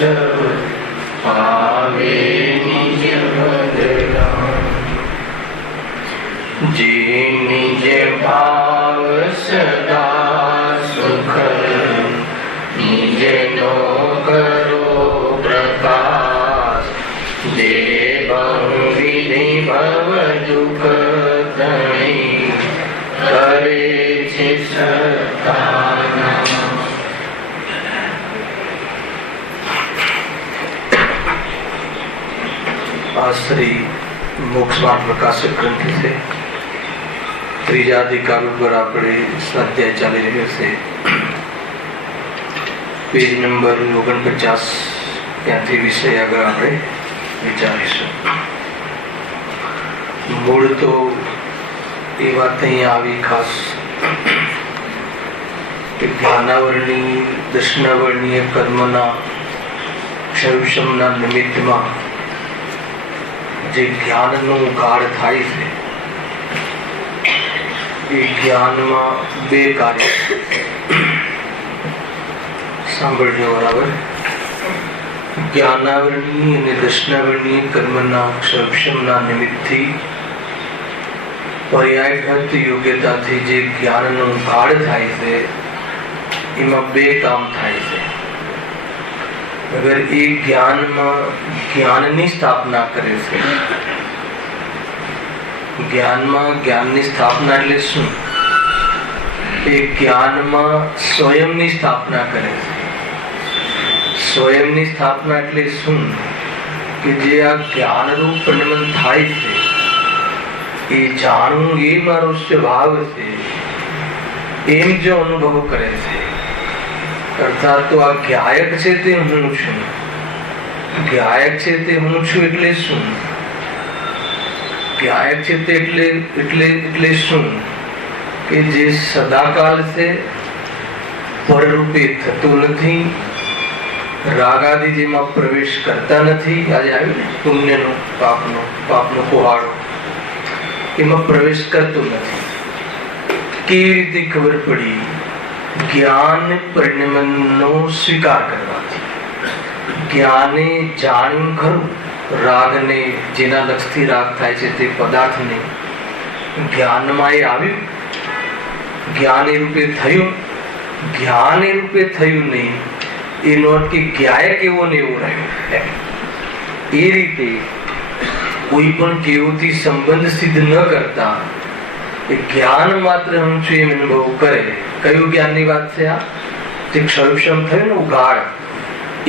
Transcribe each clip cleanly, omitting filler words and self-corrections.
सब पावे निज बदला। जे निज भाव सदा सुख निज नो करो प्रकाश। जे बहुविधि भव दुख तणी करे छे सताना। श्री मोक्षमार्ग प्रकाशक ग्रंथ से ત્રીજા અધિકાર ઉપર આપણે સ્વાધ્યાય ચાલી રહ્યો છે। પેજ નંબર 49 ત્યાંથી વિષય આગળ આપણે વિચારીશું। મૂળ તો એ વાત અહીંયા આવી ખાસ કે જ્ઞાનાવરણી દર્શનાવરણીય કર્મના ક્ષયક્ષમના નિમિત્તમાં જે જ્ઞાનનો ગાઢ થાય છે એ જ્ઞાનમાં બે કાર્ય સાંભળજો બરાબર। જ્ઞાનાવરણી અને દર્શનાવરણીય કર્મના ક્ષયક્ષમના નિમિત્તથી પર્યાયગત યોગ્યતાથી જે જ્ઞાનનો ગાઢ થાય છે એમાં બે કામ થાય છે। અગર એ જ્ઞાનમાં જ્ઞાનની સ્થાપના કરે છે, જ્ઞાનમાં જ્ઞાનની સ્થાપના એટલે શું? એ જ્ઞાનમાં સ્વયંની સ્થાપના કરે છે। સ્વયંની સ્થાપના એટલે શું? કે જે આ જ્ઞાનરૂપ પરિણમન થાય છે એ જાણવું એ મારો સ્વભાવ છે એમ જો અનુભવ કરે છે, અર્થાત તો આ જ્ઞાયક છે તે હું છું। જ્ઞાયક છે તે હું છું એટલે શું? જ્ઞાયક છે તે એટલે શું? કે જે સદાકાલ છે, પરરૂપે થતો નથી, રાગાદિ જેમાં પ્રવેશ કરતા નથી। આજે આવ્યું ને પુણ્યનો પાપનો કુહાડો, એમાં પ્રવેશ કરતો નથી। કેવી રીતે ખબર પડી? જ્ઞાન પરિણમનનો સ્વીકાર કરવાથી। જ્ઞાને જાણ્યું ખરું રાગને, જેના લક્ષથી રાગ થાય છે તે પદાર્થને જ્ઞાનમાં એ આવ્યું, જ્ઞાન એ રૂપે થયું। જ્ઞાન એ રૂપે થયું નહીં એનો અર્થ કે જ્ઞાયક એવો ને એવો રહ્યો। એ રીતે કોઈ પણ કેવોથી સંબંધ સિદ્ધ ન કરતા એ જ્ઞાન માત્ર હું છું એમ અનુભવ કરે। કયું જ્ઞાનની વાત છે આ? જે ક્ષયક્ષમ થયું ને ઉઘાડ, એ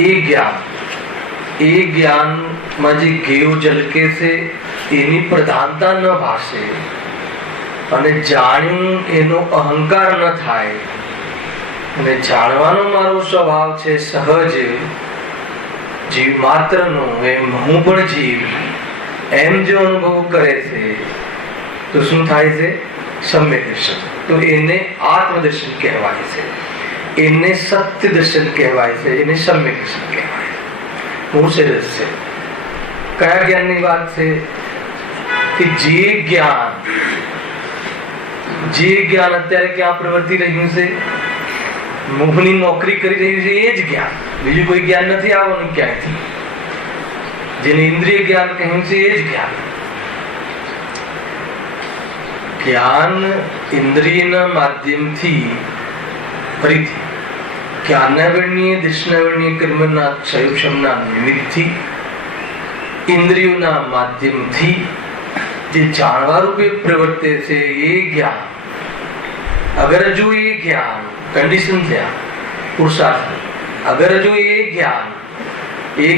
જ્ઞાનમાં જે ઘેવ ઝલકે છે એની પ્રધાનતા ન ભાષે અને જાણ્યું એનો અહંકાર ન થાય અને જાણવાનો મારો સ્વભાવ છે સહજ જીવ માત્રનો, એમ હું પણ જીવ એમ જો અનુભવ કરે છે તો શું થાય છે? સમ્યક દર્શન। તો એને આત્મદર્શન કહેવાય છે, એને સત્ય દર્શન કહેવાય છે, એને સમ્યક દર્શન કહેવાય છે। બહુ સરસ છે। કયા જ્ઞાનની વાત છે? કે જે જ્ઞાન અત્યારે ક્યાં પ્રવર્તી રહ્યું છે? મોહની નોકરી કરી રહ્યું છે એ જ જ્ઞાન, બીજું કોઈ જ્ઞાન નથી આવવાનું ક્યાંયથી। જેને ઇન્દ્રિય જ્ઞાન કહ્યું છે એ જ જ્ઞાન। જ્ઞાન ઇન્દ્રિયના માધ્યમથી, ફરીથી જ્ઞાનાવરણીય દર્શનાવરણીય કર્મના ક્ષયક્ષમના નિમિત્તથી, ઇન્દ્રિયોના માધ્યમથી જે જાણવા રૂપે પ્રવર્તે છે એ જ્ઞાન। અગર જો એ જ્ઞાન કંડિશન થયા પુરુષાર્થ, અગર જો એ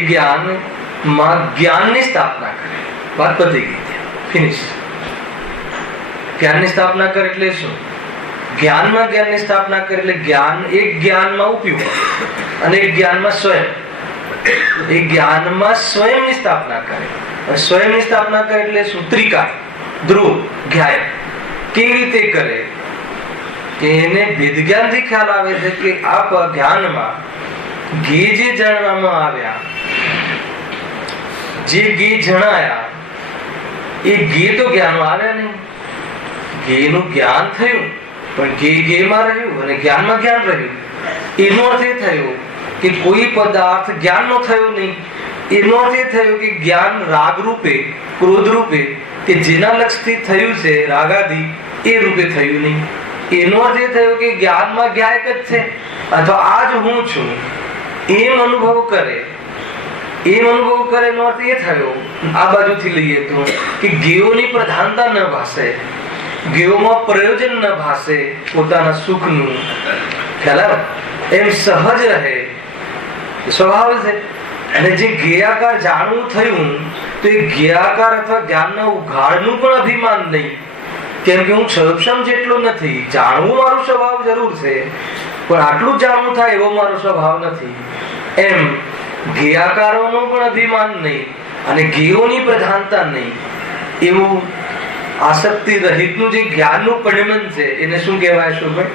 જ્ઞાનમાં જ્ઞાનની સ્થાપના કરે, વાત પતી ગઈ, ફિનિશ। જ્ઞાનની સ્થાપના કરે એટલે શું? જ્ઞાનમાં જ્ઞાનની સ્થાપના કરે એટલે જ્ઞાન એક જ્ઞાનમાં ઉપયોગ અને એક જ્ઞાનમાં સ્વયં, એક જ્ઞાનમાં સ્વયંની સ્થાપના કરે। અને સ્વયંની સ્થાપના કરે એટલે શું? ત્રિકાળ ધ્રુવ જ્ઞાયક। કેવી રીતે કરે? કે એને વેદ જ્ઞાનથી ખ્યાલ આવે છે કે આ જ્ઞાનમાં જે જાણવામાં આવ્યા, જે જણાયા એ તો જ્ઞાનમાં આવ્યા નહીં। નું જ્ઞાન થયું પણ માં રહ્યું અને જ્ઞાનમાં જ્ઞાન રહ્યું। એનો અર્થ એ થયો કે કોઈ પદાર્થ જ્ઞાનનો થયો નહીં, એનો અર્થ એ થયો કે જ્ઞાન રાગ રૂપે, ક્રોધ રૂપે કે જેના લક્ષથી થયું છે રાગાદિ એ રૂપે થયું નહીં. એનો અર્થ એ થયો કે જ્ઞાનમાં જ્ઞા એક જ છે, અથવા આ જ હું છું એમ અનુભવ કરે. એમ અનુભવ કરે એનો અર્થ એ થયો, આ બાજુથી લઈએ તો, કે જ્ઞેયોની પ્રધાનતા ન ભાસે, જ્ઞેયોમાં પ્રયોજન ન ભાસે પોતાના સુખનું. ખ્યાલ આવે? એમ સહજ રહે, સ્વભાવ છે. અને જે જ્ઞેયાકાર જાણવું થયું તો એ જ્ઞેયાકાર અથવા જ્ઞાનના ઉઘાડનું પણ અભિમાન નહીં, કેમ કે હું ક્ષરક્ષમ જેટલો નથી. જાણવું મારો સ્વભાવ જરૂર છે, પણ આટલું જ જાણવું થાય એવો મારો સ્વભાવ નથી. એમ જ્ઞેયાકારોનો પણ અભિમાન નહીં અને જ્ઞેયોની પ્રધાનતા નહીં, એવું આસક્તિ રહિતનું જે જ્ઞાનનું પરિણમન છે એને શું કહેવાય? શું ભાઈ?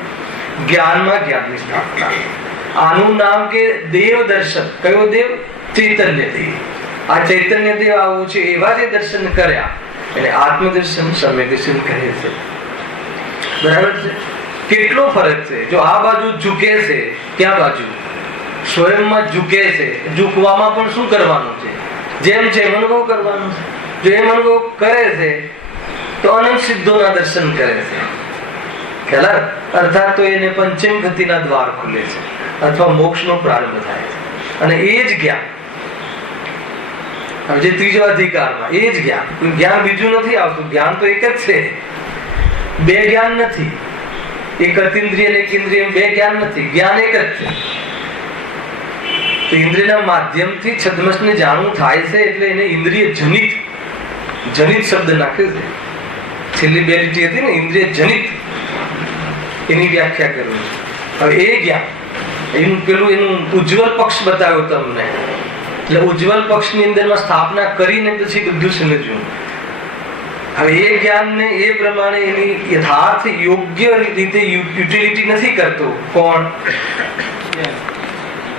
જ્ઞાનમાં જ્ઞાનની સ્થાપના. આનું નામ કે દેવ દર્શન. કયો દેવ? ચૈતન્ય દેવ. આ ચૈતન્ય દેવ આવું છે, એવા જે દર્શન કર્યા એને આત્મદર્શન, સમ્યક દર્શન કહે છે. બરાબર છે? કેટલો ફરક છે! જો આ બાજુ ઝૂકે છે, ક્યાં બાજુ? સ્વયંમાં ઝૂકે છે. ઝૂકવામાં પણ શું કરવાનું છે? જેમ છે એમ અનુભવ કરવાનો છે. જો એમ અનુભવ કરે છે તો અનંત સિદ્ધોના દર્શન કરે છે. ખ્યાલ? અર્થાત તો એને પંચમ ગતિના દ્વાર ખુલે છે અથવા મોક્ષનો પ્રારંભ થાય છે. અને એ જ જ્ઞાન, જે ત્રીજો અધિકારમાં, એ જ જ્ઞાન. જ્ઞાન બીજું નથી આવતું. જ્ઞાન તો એક જ છે, બે જ્ઞાન નથી. એક અતિન્દ્રિય અને એક ઇન્દ્રિય, બે જ્ઞાન નથી. જ્ઞાન એક જ છે. તો ઇન્દ્રિયના માધ્યમથી છદ્મસને જાણવું થાય છે, એટલે એને ઇન્દ્રિય જનિત, જનિત શબ્દ નાખ્યો છે. છેલ્લી બે લીટી હતી ને, ઇન્દ્રિય જનિત, એની વ્યાખ્યા કરવી. હવે એ જ્ઞાન એનું પેલું એનું ઉજ્જવલ પક્ષ બતાવ્યો તમને. એટલે ઉજ્જવલ પક્ષની અંદરમાં સ્થાપના કરીને પછી બધું સમજ્યું. હવે એ જ્ઞાનને એ પ્રમાણે એની યથાર્થ યોગ્ય રીતે યુટિલિટી નથી કરતો. કોણ?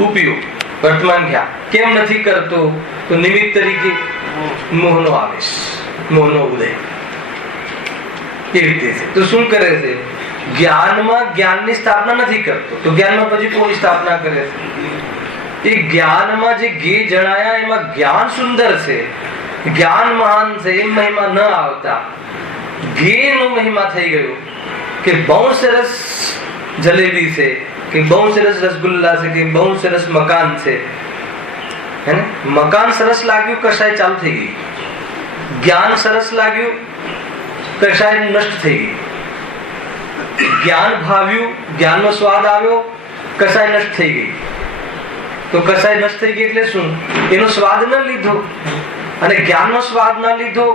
ઉપયોગ. વર્તમાન જ્ઞાન કેમ નથી કરતો? તો નિમિત્ત તરીકે મોહનો આવેશ, મોહનો ઉદય, એ રીતે છે. તો શું કરે છે? જ્ઞાનમાં જ્ઞાનની સ્થાપના નથી કરતો, તો જ્ઞાનમાં પછી કોની સ્થાપના કરે છે? એ જ્ઞાનમાં જે જ્ઞેય જણાયા એમાં જ્ઞાન સુંદર છે, જ્ઞાન મહાન છે, એમ મહિમા ન આવતા જ્ઞેયનો મહિમા થઈ ગયો કે બહુ સરસ જલેબી છે, કે બહુ સરસ રસગુલ્લા છે, કે બહુ સરસ મકાન છે. હે ને? મકાન સરસ લાગ્યું, કશાય ચાલુ થઈ ગઈ. જ્ઞાન સરસ લાગ્યું, કશાય નષ્ટ થઈ ગઈ. જ્ઞાન ભાવ્યું, જ્ઞાનનો સ્વાદ આવ્યો, કશાય નષ્ટ થઈ ગઈ. તો કશાય નષ્ટ થઈ ગઈ એટલે શું? એનો સ્વાદ ન લીધો અને જ્ઞાનનો સ્વાદ ના લીધો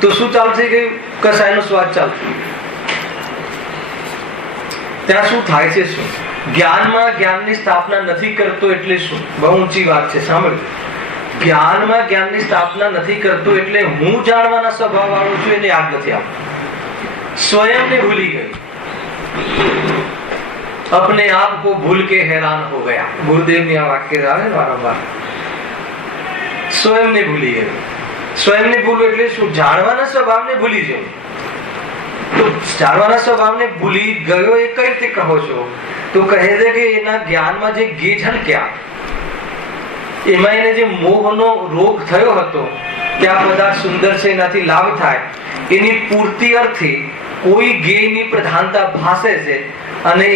તો શું ચાલુ થઈ ગયું? કશાયનો સ્વાદ ચાલુ થઈ ગયો. ત્યાં શું થાય છે? શું? જ્ઞાનમાં જ્ઞાનની સ્થાપના નથી કરતો એટલે શું? બહુ ઊંચી વાત છે, સાંભળજો. જ્ઞાનમાં જ્ઞાનની સ્થાપના નથી કરતો એટલે હું જાણવાના સ્વભાવ વાળો છું એને યાદ નથી આવતો. स्वयं ने भूली गई, अपने आप को भूल के हैरान हो गया. गुरुदेव ने આ વાક્ય આવે વારંવાર. સ્વયં ને ભૂલી ગયું. સ્વયં ને ભૂલવું એટલે શું? જાણવાના સ્વભાવને ભૂલી જવું. તો જાણવાના સ્વભાવને ભૂલી ગયો એ કઈ રીતે કહો છો? તો કહે છે કે એના જ્ઞાનમાં જે જ્ઞેય ઝલક્યા એમાં એને જે મોહનો રોગ થયો હતો કે આ પદાર્થ સુંદર છે, એનાથી લાભ થાય, એની પૂર્તિ અર્થે કોઈ જ્ઞેયની પ્રધાનતા ભાસે છે અને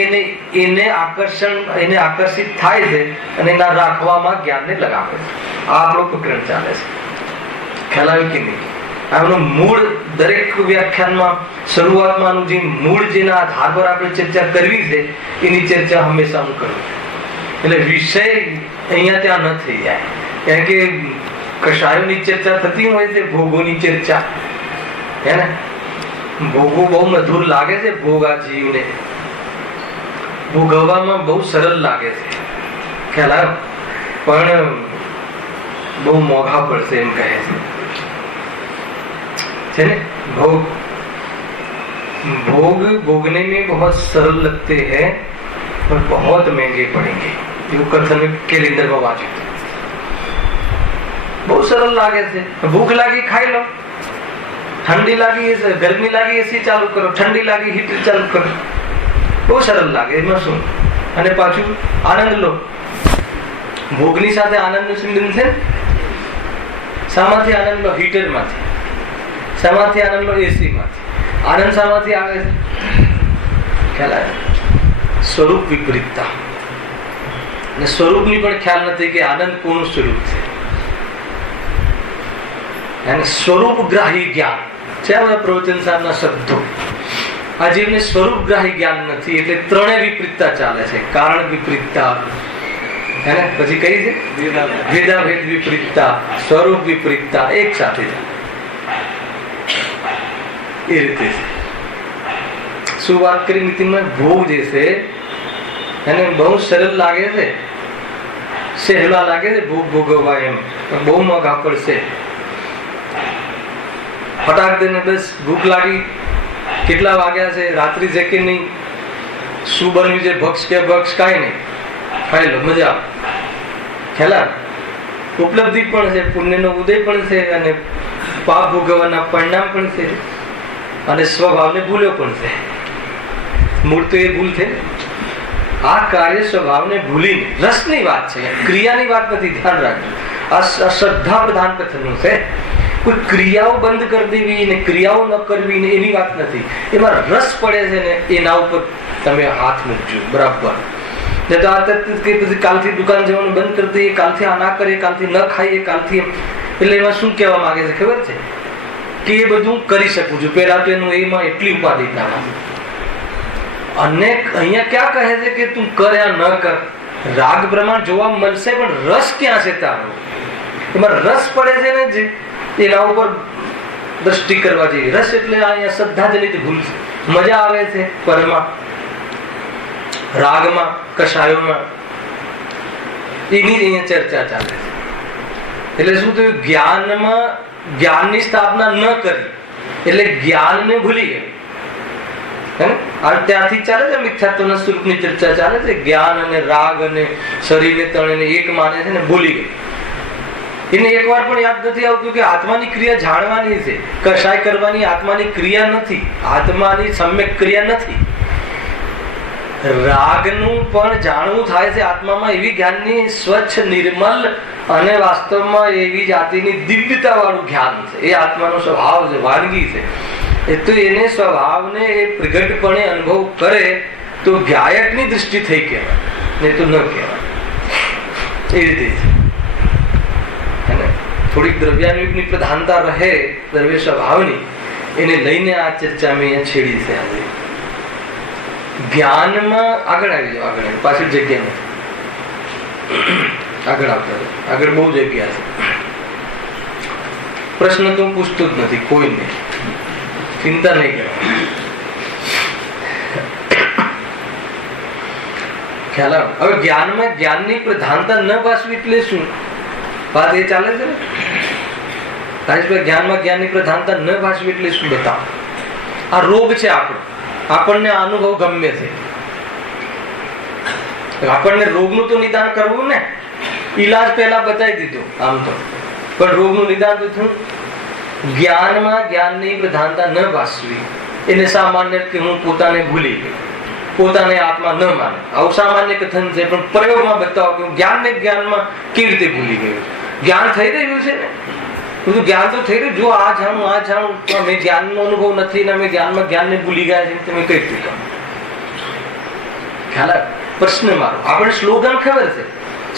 એને આકર્ષિત થાય છે અને એના રાખવામાં જ્ઞાનને લગાવે છે. આ આપણું પ્રકરણ ચાલે છે. ખ્યાલ આવ્યો કે નહીં? આનું મૂળ દરેક વ્યાખ્યાનમાં શરૂઆતમાં જે મૂળ જેના આધાર પર આપણે ચર્ચા કરવી છે એની ચર્ચા હંમેશા હું કરું. એટલે વિષય અહીંયા ત્યાં ન થઈ જાય. કારણ કે કશાયોની ચર્ચા થતી હોય છે, ભોગોની ચર્ચા, હે ને? ભોગો બહુ મધુર લાગે છે. ભોગ આ જીવને ભોગવવામાં બહુ સરળ લાગે છે, ખ્યાલ આવ્યો? પણ બહુ મોંઘા પડશે એમ કહે છે ને? भोग भोगने में बहुत सरल लगते हैं पर बहुत महंगे पड़ेंगे. એવું કથન કેલેન્ડર માં વાંચ્યું. બહુ સરળ લાગે છે. ભૂખ લાગી ખાઈ લો, ઠંડી લાગી ગરમી લાગી એસી ચાલુ કરો, ઠંડી લાગી હીટર ચાલુ કરો. બહુ સરળ લાગે. એમાં શું? અને પાછું આનંદ લો. ભોગની સાથે આનંદનું સંબંધ છે. શામાંથી આનંદ લો? હીટર માંથી. શામાંથી આનંદ લો? એસી માંથી. આનંદ શામાંથી આવે છે? ખ્યાલ આવે? સ્વરૂપ વિપરીતતા. અને સ્વરૂપની પણ ખ્યાલ નથી કે આનંદ કોનું સ્વરૂપ છે. અને સ્વરૂપગ્રાહી જ્ઞાન છે આ બધા પ્રવચન સારના શબ્દો. આ જીવને સ્વરૂપગ્રાહી જ્ઞાન નથી એટલે ત્રણેય વિપરીતતા ચાલે છે. કારણ વિપરીતતા, હે ને, પછી કઈ છે ભેદાભેદ વિપરીતતા, સ્વરૂપ વિપરીતતા એક સાથે એ રીતે છે. શું વાત કરી નીતિમાં? ભોગ જે છે એને બહુ સરળ લાગે છે, સહેલા લાગે છે ભોગ ભોગવવા, એમ બહુ મોંઘા પડશે. ફટાક દઈને બસ ભૂખ લાગી, કેટલા વાગ્યા છે, રાત્રિ છે કે નહીં, શું બન્યું છે, ભક્ષ કે ભક્ષ, કાંઈ નહીં, ખાઈ લો, મજા. ખ્યાલ? ઉપલબ્ધિ પણ છે, પુણ્યનો ઉદય પણ છે, અને પાપ ભોગવવાના પરિણામ પણ છે, અને સ્વભાવને ભૂલ્યો પણ છે. મૂળ તો એ ભૂલ છે. આ કાર્ય સ્વભાવને ભૂલીને, રસની વાત છે, ક્રિયાની વાત નથી, ધ્યાન રાખજો. આ શ્રદ્ધા પ્રધાન કથનનું છે. કોઈ ક્રિયાઓ બંધ કરી દેવી ને ક્રિયાઓ ન કરવી ને એની વાત નથી. એમાં રસ પડે છે ને એના ઉપર તમે હાથ મૂકજો બરાબર. ને તો આ પછી કાલથી દુકાન જવાનું બંધ કરી દઈએ, કાલથી આ ના કરીએ, કાલથી ન ખાઈએ, કાલથી, એટલે એમાં શું કહેવા માંગે છે ખબર છે? કે એ બધું કરી શકું છું. પેલા તો એનું એમાં એટલી ઉપાધિતા. અને અહીંયા ક્યાં કહે છે કે તું કર યા ન કર, રાગ પ્રમાણ જોવા મળશે, પણ રસ ક્યાં છે તારો? એમાં રસ પડે છે ને જે એના ઉપર દ્રષ્ટિ કરવા જોઈએ. રસ એટલે અહીંયા શ્રદ્ધાજનિત ભૂલ છે. મજા આવે છે પરમાં, રાગમાં, કષાયોમાં, એની અહીંયા ચર્ચા ચાલે છે. એટલે શું થયું? જ્ઞાનમાં જ્ઞાનની સ્થાપના ન કરી એટલે જ્ઞાનને ભૂલી ગઈ. ત્યાંથી ચાલે છે મિથ્યાત્વના સ્વરૂપની ચર્ચા ચાલે છે. જ્ઞાન અને રાગ અને શરીરને ત્રણેયને એક માને છે ને ભૂલી ગઈ. એને એક વાર પણ યાદ નથી આવતું કે આત્માની ક્રિયા જાણવાની છે, કશાય કરવાની આત્માની ક્રિયા નથી, આત્માની સમ્યક ક્રિયા નથી. રાગનું પણ જાણવું થાય છે આત્મામાં, એવી જ્ઞાનની સ્વચ્છ નિર્મલ અને વાસ્તવમાં એવી જાતિની દિવ્યતા વાળું જ્ઞાન છે. એ આત્માનો સ્વભાવ છે, વાનગી છે. એ તો એને સ્વભાવને એ પ્રગટપણે અનુભવ કરે તો ગાયકની દૃષ્ટિ થઈ કહેવાય, નહીં તો ન કહેવાય. એ રીતે થોડીક દ્રવ્યાનુગની પ્રધાનતા રહે, દ્રવ્ય સ્વભાવની, એને લઈને આ ચર્ચા મેં અહીંયા છેડી છે. આજે જ્ઞાનમાં આગળ આવી જાઓ, આગળ પાછળ જગ્યા નથી, આગળ આવતા આગળ બહુ જગ્યા છે. પ્રશ્ન તો હું પૂછતો જ નથી કોઈને, ચિંતા નહીં કરવાની. ખ્યાલ આવે? હવે જ્ઞાનમાં જ્ઞાનની પ્રધાનતા ન પાછવી એટલે શું વાત એ ચાલે છે ને? જ્ઞાનમાં જ્ઞાનની પ્રધાનતા ન ભાષવી એટલે શું બતાવો? આ રોગ છે આપણો, આપણને અનુભવ ગમે છે. આપણને રોગનું તો નિદાન કરવું ને, ઈલાજ પહેલા બતાવી દીધો આમ તો, પણ રોગનું નિદાન તો થયું. જ્ઞાનમાં જ્ઞાનની પ્રધાનતા ન ભાષવી એને સામાન્ય કે હું પોતાને ભૂલી ગયો, પોતાને આત્મા ન માને, આવું સામાન્ય કથન છે. પણ પ્રયોગમાં બતાવો કે જ્ઞાનને જ્ઞાનમાં કેવી રીતે ભૂલી ગયું. જ્ઞાન થઈ રહ્યું છે ને, બધું જ્ઞાન તો થઈ રહ્યું. જો આ જાણું આ જાણું, અમે જ્ઞાનનો અનુભવ નથી ને અમે જ્ઞાનમાં જ્ઞાનને ભૂલી ગયા છે, તમે કઈ રીતે ખ્યાલ આવે? પ્રશ્ન મારો, આપણે સ્લોગન ખબર છે,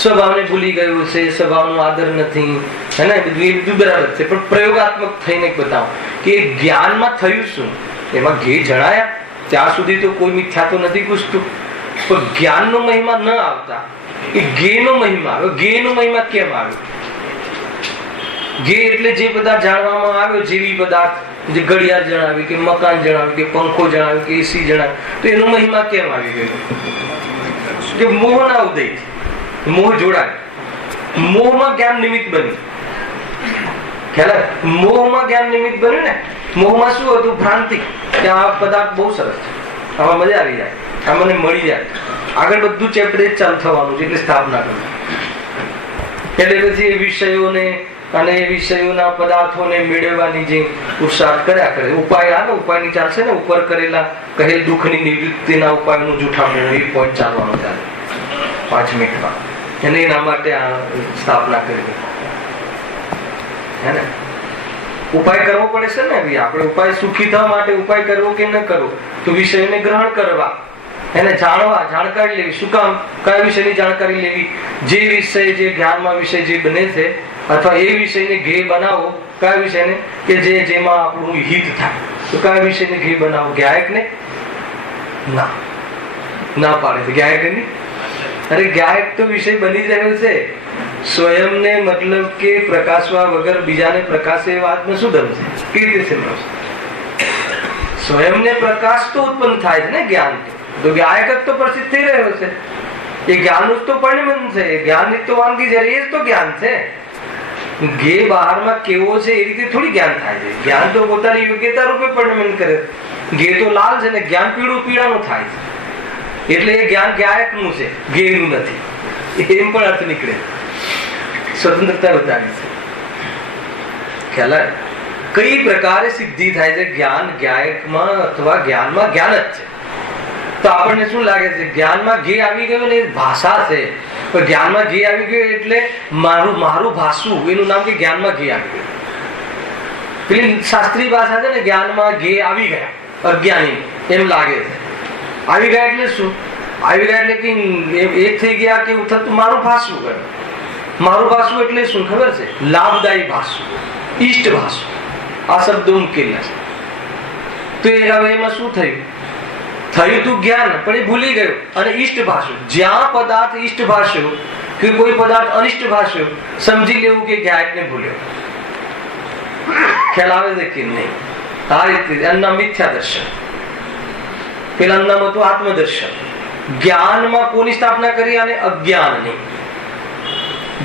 સ્વભાવને ભૂલી ગયું છે, સ્વભાવનો આદર નથી, હે ને, બધું બરાબર છે. પણ પ્રયોગાત્મક થઈને બતાવો કે જ્ઞાનમાં થયું શું, એમાં ઘે જણાયા ત્યાં સુધી તો કોઈ મિથ્યા તો નથી પૂછતું. પણ જ્ઞાનનો મહિમા ન આવતા એ ગેનો મહિમા આવ્યો. ગેનો મહિમા કેમ આવ્યો? ગે એટલે જે પદાર્થ જાણવામાં આવ્યો, જેવી પદાર્થ, જે ઘડિયાળ જણાવી કે મકાન જણાવ્યું કે પંખો જણાવ્યું કે એસી જણાવ્યું, તો એનો મહિમા કેમ આવી ગયો? કે મોહના ઉદય, મોહ જોડાય, મોહમાં જ્ઞાન નિમિત્ત બન્યું. ખ્યાલ? મોહમાં જ્ઞાન નિમિત્ત બન્યું ને. મોહમાં શું હતું? ભ્રાંતિ, કે આ પદાર્થ બહુ સરસ છે, આમાં મજા આવી જાય, આ મને મળી જાય. આગળ બધું ચેપ્ટર ચાલુ થવાનું છે, એટલે સ્થાપના કરવી. એટલે પછી એ વિષયોને અને એ વિષયોના પદાર્થોને મેળવવાની જે પુરુષાર્થ કર્યા કરે. ઉપાય આવે, ઉપાયની ચાલશે ને, ઉપર કરેલા કહેલ દુઃખની નિવૃત્તિના ઉપાયનું જૂઠામણું એ પોઈન્ટ ચાલવાનું ચાલે 5 મિનિટમાં. અને એના માટે આ સ્થાપના કરી હે ને. ઉપાય કરવો પડે છે ને. આપણે ઉપાય સુખી થવા માટે ઉપાય કરવો કે ન કરવો, તો વિષયને ગ્રહણ કરવા, એને જાણવા, જાણકારી લેવી. શું કામ? કયા વિષયની જાણકારી લેવી? જે વિષય, જે જ્ઞાનમાં વિષય જે બને છે, અથવા એ વિષયને ધ્યેય બનાવો. કયા વિષયને? કે જેમાં આપણું હિત થાય. તો કયા વિષયને ધ્યેય બનાવો? ગાયકને ના પાડે છે. ગાયકની અરે ગાયક તો વિષય બની જ રહ્યો છે. સ્વયંને મતલબ કે પ્રકાશવા વગર બીજાને પ્રકાશે એ વાતમાં શું દમ છે? કેવી રીતે સમજાવશે? સ્વયંને પ્રકાશ તો ઉત્પન્ન થાય છે ને જ્ઞાન. તો ગાયક જ તો પ્રસિદ્ધ થઈ રહ્યો છે. એ જ્ઞાનનું તો પરિણમન છે. જ્ઞાનની તો વાનગી છે, એ જ તો જ્ઞાન છે. ગે બહારમાં કેવો છે એ રીતે થોડી જ્ઞાન થાય છે. જ્ઞાન તો પોતાની યોગ્યતા રૂપે પરિણમન કરે. ગે તો લાલ છે ને જ્ઞાન પીળાનું થાય છે. એટલે એ જ્ઞાન ગાયકનું છે, ગેનું નથી. એમ પણ અર્થ નીકળે. સ્વતંત્રતા બતાવી છે. ખ્યાલ કઈ પ્રકારે સિદ્ધિ થાય છે જ્ઞાન ગાયકમાં અથવા જ્ઞાનમાં? જ્ઞાન જ છે. તો આપણને શું લાગે છે? જ્ઞાનમાં ગે આવી ગયો ને, ભાષા છે. પણ જ્ઞાનમાં ગે આવી ગયો એટલે મારું ભાષું, એનું નામ કે જ્ઞાનમાં ગે આવી ગયું. પેલી શાસ્ત્રીય ભાષા છે ને, જ્ઞાનમાં ગે આવી ગયા, અજ્ઞાની એમ લાગે છે. આવી ગયા એટલે શું? આવી ગયા એટલે કે એક થઈ ગયા કે મારું ભાષું કરે. મારું ભાષું એટલે શું ખબર છે? લાભદાયી ભાષું, ઈષ્ટ ભાષું. આ શબ્દો મૂકેલા છે. તો એ હવે એમાં શું થયું? થયું તું જ્ઞાન, પણ એ ભૂલી ગયો. અને ઈષ્ટ ભાષું, જ્યાં પદાર્થ ઈષ્ટ ભાષ્યો કે કોઈ પદાર્થ અનિષ્ટ ભાષ્યો, સમજી લેવું કે ગાયકને ભૂલ્યો. ખ્યાલ આવે છે કે નહીં? આ રીતે એમના મિથ્યા દર્શન. પેલા નામ હતું આત્મદર્શન. જ્ઞાનમાં કોની સ્થાપના કરી? અને અજ્ઞાનની.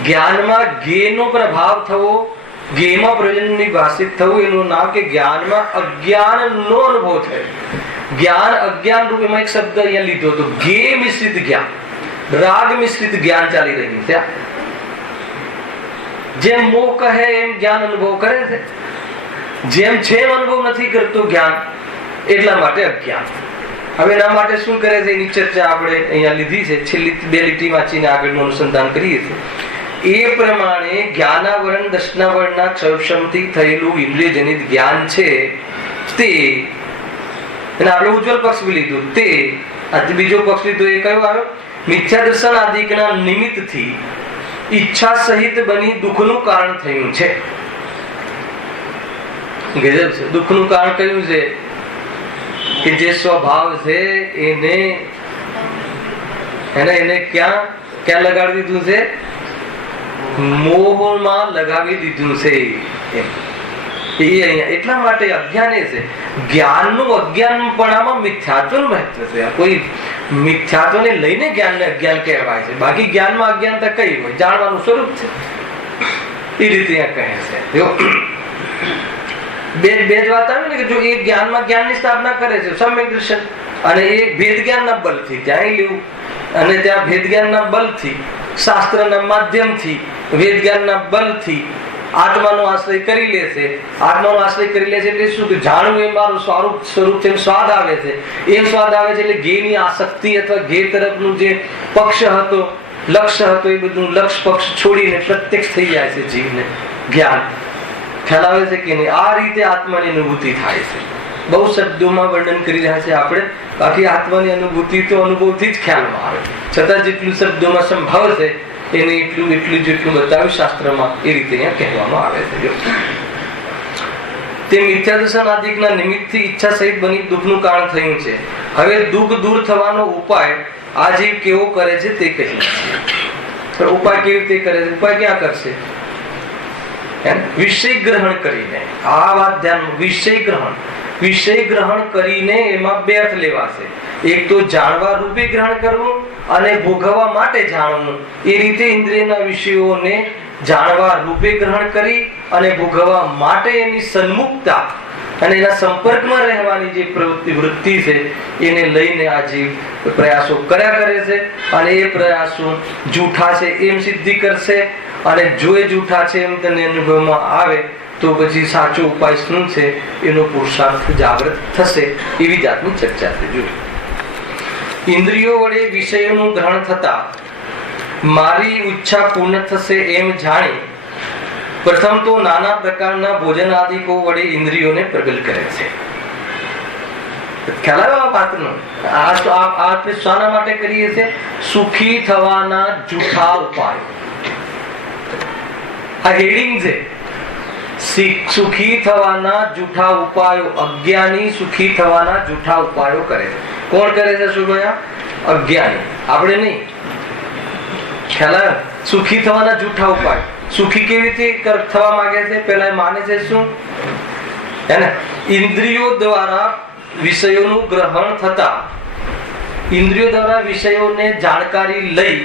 જ્ઞાનમાં ગેનો પ્રભાવ થવો, ગેમાં પ્રયોજનની ભાષિત થવું, એનું નામ કે જ્ઞાનમાં અજ્ઞાનનો અનુભવ થયો. જ્ઞાન અજ્ઞાન રૂપેમાં એક શબ્દ અહીંયા લીધો હતો. ગે મિશ્રિત જ્ઞાન, રાગ મિશ્રિત જ્ઞાન ચાલી રહ્યું છે. જેમ મોહ કહે એમ જ્ઞાન અનુભવ કરે છે. જેમ છે એમ અનુભવ નથી કરતું જ્ઞાન, એટલા માટે અજ્ઞાન. હવે એના માટે શું કરે છે એની ચર્ચા આપણે અહીંયા લીધી છે. છેલ્લી 2 લીટી વાંચીને આગળનું અનુસંધાન કરીએ છીએ. એ પ્રમાણે જ્ઞાનાવરણ દર્શનાવરણના ક્ષમથી થયેલું ઇન્દ્રિયજનિત જ્ઞાન છે તે, અને આપણે ઉજ્જવલ પક્ષ બી લીધું તે. આ બીજો પક્ષ લીધો એ કયો આવ્યો? મિથ્યા દર્શન આદિકના નિમિત્તથી ઈચ્છા સહિત બની દુઃખનું કારણ થયું છે. ગજબ છે. દુઃખનું કારણ કયું છે? કે જે સ્વભાવ છે એને ક્યાં લગાડી દીધું છે? મોહમાં લગાવી દીધું છે. એટલા માટે અજ્ઞાન છે. જ્ઞાનનું અજ્ઞાનપણામાં મિથ્યાત્વનું મહત્વ છે. કોઈ મિથ્યાત્વને લઈને જ્ઞાનને અજ્ઞાન કહેવાય છે. બાકી જ્ઞાનમાં અજ્ઞાનતા કઈ હોય? જાણવાનું સ્વરૂપ છે. એ રીતે કહે છે. બે જ વાત આવે ને કે જો એક જ્ઞાનમાં જ્ઞાનની સ્થાપના કરે છે સમ્યક દર્શન, અને એક ભેદ જ્ઞાનના બલથી ત્યાં લેવું, અને ત્યાં ભેદ જ્ઞાનના બલથી, શાસ્ત્રના માધ્યમથી, વેદ જ્ઞાનના બલથી આત્માનો આશ્રય કરી લે છે. આત્માનો આશ્રય કરી લે છે એટલે શું? કે જાણવું એ મારું સ્વરૂપ છે, સ્વાદ આવે છે. એ સ્વાદ આવે છે એટલે ઘેની આસક્તિ અથવા ઘે તરફનું જે પક્ષ હતો, લક્ષ્ય હતો, એ બધું લક્ષ પક્ષ છોડીને પ્રત્યક્ષ થઈ જાય છે જીવને જ્ઞાન. ખ્યાલ આવે છે કે નહીં? આ રીતે આત્માની અનુભૂતિ થાય છે. બહુ શબ્દોમાં વર્ણન કરી રહ્યા છે આપણે. બાકી આત્માની અનુભૂતિ તો અનુભવથી જ ખ્યાલમાં આવે. છતાં જેટલું શબ્દોમાં સંભાવ છે એને એટલું જેટલું બતાવ્યું શાસ્ત્રમાં, એ રીતે અહીંયા કહેવામાં આવે છે. તે મિથ્યાદર્શન આદિકના નિમિત્તથી ઈચ્છા સહિત બની દુઃખનું કારણ થયું છે. હવે દુઃખ દૂર થવાનો ઉપાય આ જીવ કેવો કરે છે તે કહીએ છીએ. ઉપાય કેવી રીતે કરે છે? ઉપાય ક્યાં કરશે? વિષય ગ્રહણ કરીને. આ વાત ધ્યાન. વિષય ગ્રહણ કરીને એમાં 2 અર્થ લેવાશે. એક તો જાણવા રૂપે ગ્રહણ કરવું અને ભોગવવા માટે જાણવું. એ રીતે ઇન્દ્રિયના વિષયોને જાણવા રૂપે ગ્રહણ કરી અને ભોગવવા માટે એની સન્મુખતા અને એના સંપર્કમાં રહેવાની જે વૃત્તિ છે એને લઈને આ જીવ પ્રયાસો કર્યા કરે છે. અને એ પ્રયાસો જૂઠા છે એમ સિદ્ધિ કરશે અને જો એ જૂઠા છે એમ તને અનુભવમાં આવે તો પછી સાચો ઉપાય શું છે એનો પુરુષાર્થ જાગૃત થશે. એવી જાતની ચર્ચા છે. જો ઇન્દ્રિયો વડે વિષયોનું ગ્રહણ થતા મારી ઈચ્છા પૂર્ણ થશે એમ જાણી પ્રથમ તો નાના પ્રકારના ભોજન આદિકો વડે ઇન્દ્રિયોને પ્રબલ કરે છે. ખ્યાલ આવ્યો આ વાતનો? આપણે શાના માટે કરીએ છીએ? સુખી થવાના જૂઠા ઉપાયો. આ હેડિંગ છે. સુખી થવાના જૂઠા ઉપાયો. અજ્ઞાની સુખી થવાના જૂઠા ઉપાયો કરે છે. કોણ કરે છે? શું કહ્યા? અજ્ઞાની. આપણે નહીં. ખ્યાલ આવ્યો? સુખી થવાના જૂઠા ઉપાય. સુખી કેવી રીતે થવા માંગે છે? પેલા માને છે શું? હે ને? ઇન્દ્રિયો દ્વારા વિષયોનું ગ્રહણ થતા, ઇન્દ્રિયો દ્વારા વિષયોને જાણકારી લઈ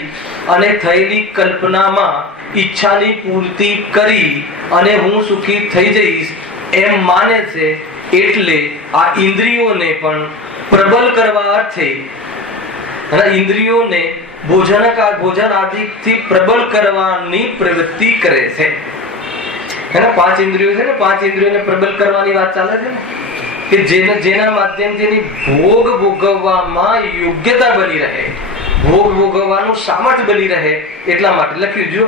અને થયેલી કલ્પનામાં ઈચ્છાની પૂર્તિ કરી અને હું સુખી થઈ જઈશ એમ માને છે. એટલે આ ઇન્દ્રિયોને પણ પ્રબલ કરવા અર્થે ઇન્દ્રિયોને ભોજન આદિથી પ્રબલ કરવાની પ્રવૃત્તિ કરે છે. એના 5 ઇન્દ્રિયો છે ને, 5 ઇન્દ્રિયોને પ્રબલ કરવાની વાત ચાલે છે ને, કે જેના માધ્યમથી ભોગ ભોગવવામાં યોગ્યતા બની રહે, ભોગ ભોગવવાનું સામર્થ્ય બની રહે એટલા માટે લખ્યું. જો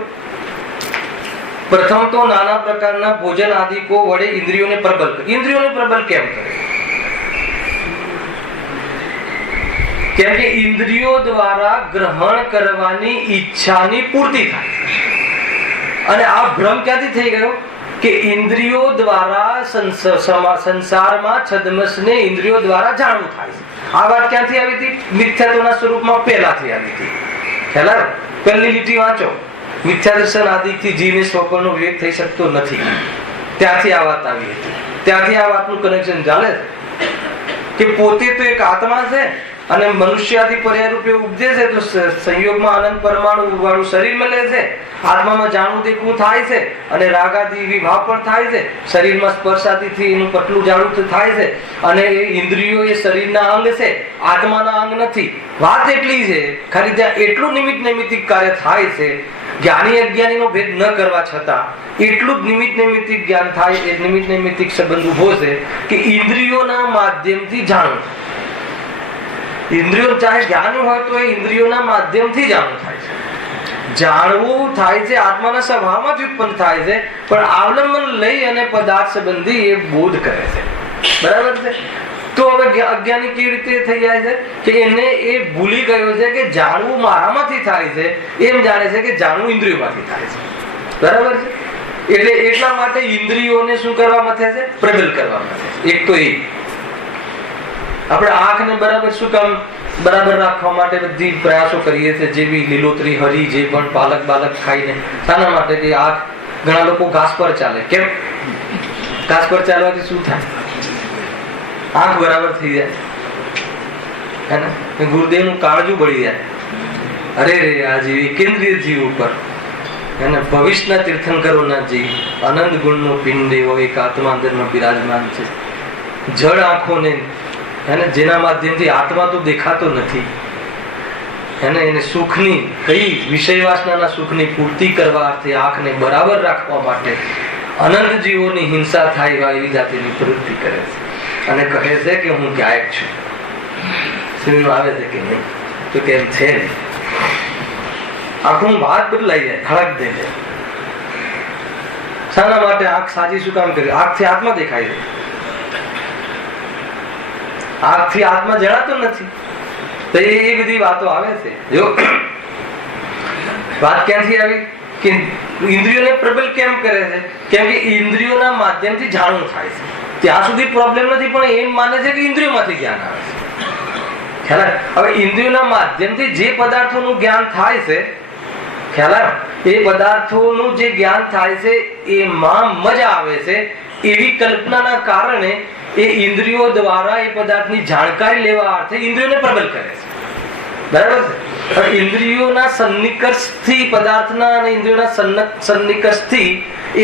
પ્રથમ તો નાના પ્રકારના ભોજન આદિકો વડે ઇન્દ્રિયોને પ્રબલ કરે. ઇન્દ્રિયોને પ્રબલ કેમ કરે? કેમ કે ઇન્દ્રિયો દ્વારા ગ્રહણ કરવાની ઈચ્છાની પૂર્તિ થાય. અને આ ભ્રમ ક્યાંથી થઈ ગયો? કે ઇન્દ્રિયો દ્વારા સંસારમાં છદ્મસને ઇન્દ્રિયો દ્વારા જાણવું થાય છે. આ વાત ક્યાંથી આવી હતી? મિથ્યાત્વના સ્વરૂપમાં પહેલાથી આવી હતી. ખ્યાલ આવ્યો? પહેલી લીટી વાંચો. મિથ્યા દર્શન આદિથી જીવને સ્વપ્નનો વિવેક થઈ શકતો નથી. ત્યાંથી આ વાત આવી હતી. ત્યાંથી આ વાતનું કનેક્શન ચાલે છે કે પોતે તો એક આત્મા છે અને મનુષ્યાદિ પર્યાય રૂપે ઉપજે છે, તો સંયોગમાં અનંત પરમાણુ વાળું શરીર મળે છે. આત્મામાં જાણવું દેખવું થાય છે અને રાગાદિ વિભાવ પણ થાય છે. શરીરમાં સ્પર્શાદિથી એનું પટલું જાણવું થાય છે. અને એ ઇન્દ્રિયો એ શરીરના અંગ છે, આત્માના અંગ નથી. વાત એટલી છે ખાલી ત્યાં એટલું નિમિત્ત નૈમિત્તિક કાર્ય થાય છે. જ્ઞાની અજ્ઞાનીનો ભેદ ન કરવા છતાં એટલું જ નિમિત્ત નૈમિત્તિક જ્ઞાન થાય. એ નિમિત્ત નૈમિત્તિક સંબંધ ઉભો છે કે ઇન્દ્રિયોના માધ્યમથી જાણવું. ઇન્દ્રિયો ચાહે જ્ઞાન હોય તો એ ઇન્દ્રિયોના માધ્યમથી જાણવું થાય છે. જાણવું થાય છે આત્માના સ્વભાવમાંથી ઉત્પન્ન થાય છે, પણ અવલંબન લઈ અને પદાર્થ સંબંધી એ બોધ કરે છે. બરાબર છે? તો હવે અજ્ઞાની કેવી રીતે થઈ જાય છે? કે એને એ ભૂલી ગયો છે કે જાણવું મારામાંથી થાય છે, એમ જાણે છે કે જાણવું ઇન્દ્રિયોમાંથી થાય છે. બરાબર છે? એટલે એટલા માટે ઇન્દ્રિયોને શું કરવા મથે છે? પ્રબલ કરવા મથે છે. એક તો એ આપણે આંખને બરાબર શું કામ બરાબર રાખવા માટે બધી પ્રયાસો કરીએ છીએ. જેવી લીલોતરી હરી જે પણ પાલક બાલક ખાઈને, શાના માટે? કે આંખ, ઘણા લોકો ઘાસ પર ચાલે. કેમ? ઘાસ પર ચાલવાથી શું થાય? આંખ બરાબર થઈ જાય હે ને, ગુરુદેવનું કાળજું બળી જાય. અરે રે આ જીવ કેન્દ્રીય જીવ ઉપર એને ભવિષ્યના તીર્થંકરોના જીવ અનંત ગુણનો પિંડ એવો એક આત્મા અંદરમાં બિરાજમાન છે. જળ આંખોને એને જેના માધ્યમથી આત્મા તો દેખાતો નથી, એને સુખની કઈ વિષય વાસનાના સુખની પૂર્તિ કરવા અર્થે આંખને બરાબર રાખવા માટે અનંત જીવોની હિંસા થાય એવી જાતિની પ્રવૃત્તિ કરે છે. અને કહે છે કે હું ગાયક છું. સિનેમા આવે છે કે નહીં? તો કેમ છે નહીં? આખું વાત બદલાઈ જાય, ખડક દે જાય. શાના માટે? આંખ સાજી શું કામ કર્યું? આંખથી આત્મા દેખાય છે, આંખથી આત્મા જણાતો નથી. તો એ બધી વાતો આવે છે. જો વાત ક્યાંથી આવી? કે ઇન્દ્રિયોને પ્રબલ કેમ કરે છે? કેમ કે ઇન્દ્રિયોના માધ્યમથી જાણવું થાય છે. ત્યાં સુધી પ્રોબ્લેમ નથી, પણ એમ માને છે કે ઇન્દ્રિયોમાંથી જ્ઞાન આવે છે. ખ્યાલ આવે? હવે ઇન્દ્રિયોના માધ્યમથી જે પદાર્થોનું જ્ઞાન થાય છે, ખ્યાલ આવે? એ પદાર્થોનું જે જ્ઞાન થાય છે એમાં મજા આવે છે એવી કલ્પનાના કારણે એ ઇન્દ્રિયો દ્વારા એ પદાર્થની જાણકારી લેવા અર્થે ઇન્દ્રિયોને પ્રબલ કરે છે. બરાબર છે? ઇન્દ્રિયોના સન્નિકર્ષથી પદાર્થના અને ઇન્દ્રિયોના સન્નિકર્ષથી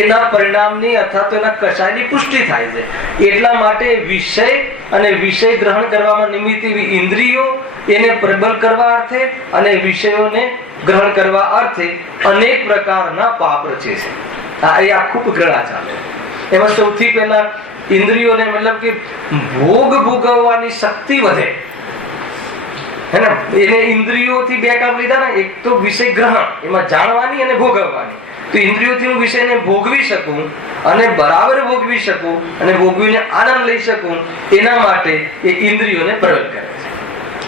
એના પરિણામની અથવા તો એના કષાયની પુષ્ટિ થાય છે. એટલા માટે વિષય અને વિષય ગ્રહણ કરવામાં નિમિત્ત એવી ઇન્દ્રિયો એને પ્રબલ કરવા અર્થે અને વિષયોને ગ્રહણ કરવા અર્થે અનેક પ્રકારના પાપ રચે છે. આ એ આખું પ્રકરણ ચાલે. એમાં સૌથી પહેલા ઇન્દ્રિયોને મતલબ કે ભોગ ભોગવવાની શક્તિ વધે, હે ને. એને ઇન્દ્રિયોથી બે કામ લીધા ને, એક તો વિષય ગ્રહણ, એમાં જાણવાની અને ભોગવવાની. તો ઇન્દ્રિયોથી હું વિષયને ભોગવી શકું અને બરાબર ભોગવી શકું અને ભોગવીને આનંદ લઈ શકું, એના માટે એ ઇન્દ્રિયોને પ્રબળ કરે છે.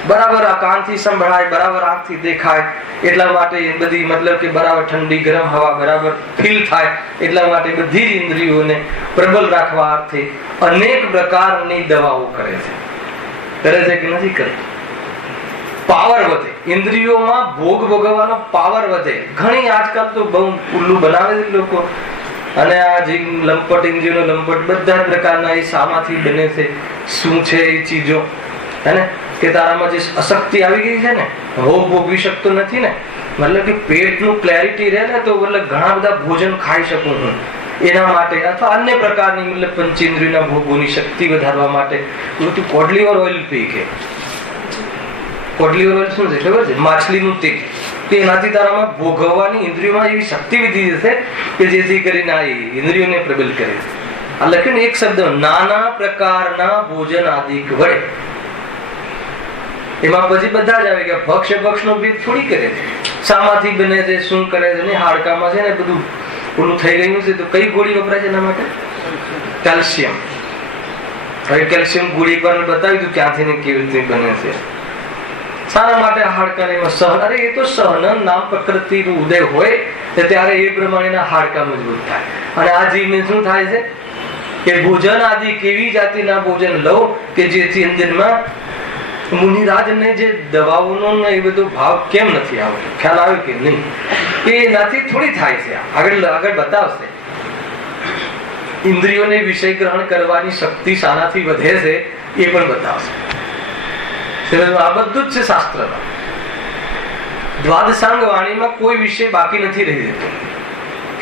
બરાબર આ કાનથી સંભળાય, બરાબર આંખથી દેખાય, એટલા માટે બધી મતલબ કે બરાબર ઠંડી ગરમ હવા બરાબર ફીલ થાય, એટલા માટે બધી જ ઇન્દ્રિયોને પ્રબળ રાખવા અર્થે અનેક પ્રકારની દવાઓ કરે છે. કરે છે કે નથી કરતી? પાવર વધે, ઇન્દ્રિયોમાં ભોગ ભોગવવાનો પાવર વધે. ઘણી આજકાલ તો બહુ ઉલ્લુ બનાવે છે લોકો, અને આ જે લંપટ ઇન્દ્રિયોનો લંપટ બધા પ્રકારના એ શામાંથી બને છે, શું છે એ ચીજો, હે ને. કે તારામાં જે અશક્તિ આવી ગઈ છે ને, ભોગ ભોગવી શકતો નથી ને, મતલબ કે પેટનું ક્લેરિટી રહે ને, તો મતલબ ઘણા બધા ભોજન ખાઈ શકું હું એના માટે, અથવા અન્ય પ્રકારની મતલબ પંચેન્દ્રિયના ભોગોની શક્તિ વધારવા માટે તું કોડલીવર ઓઇલ પી. કે કોડલીવર ઓઇલ શું છે ખબર છે? માછલીનું તેલ. કે એનાથી તારામાં ભોગવવાની ઇન્દ્રિયોમાં એવી શક્તિ વધી જશે કે જેથી કરીને આ ઇન્દ્રિયોને પ્રબલ કરે છે. આ લખ્યું ને એક શબ્દ, નાના પ્રકારના ભોજન આદિ વડે. એમાં પછી બધા જ આવે કે ભક્ષ્ય ભક્ષનો ભેદ થોડી કરે છે, શામાંથી બને છે, શું કરે છે, ને હાડકામાં છે ને બધું ઓલું થઈ ગયું છે. તો કઈ ગોળી વપરાય છે એના માટે? કેલ્શિયમ. હવે કેલ્શિયમ ગોળી પર બતાવી દઉં ક્યાંથી ને કેવી રીતે બને છે. શાના માટે હાડકાને સહન? અરે એ તો સહન નામ પ્રકૃતિનું ઉદય હોય ત્યારે એ પ્રમાણેના હાડકા મજબૂત થાય. અને આ જીવને શું થાય છે કે ભોજન આદિ કેવી જાતિના ભોજન લઉં કે જેથી અંદરમાં મુનિરાજને જે દવાઓનો એ બધો ભાવ કેમ નથી આવતો, ખ્યાલ આવ્યો કે નહીં? એ એનાથી થોડી થાય છે. આગળ બતાવશે. ઇન્દ્રિયોને વિષય ગ્રહણ કરવાની શક્તિ શાનાથી વધે છે એ પણ બતાવશે. આ બધું જ છે શાસ્ત્રમાં. દ્વાદશાંગ વાણીમાં કોઈ વિષય બાકી નથી રહી જતો.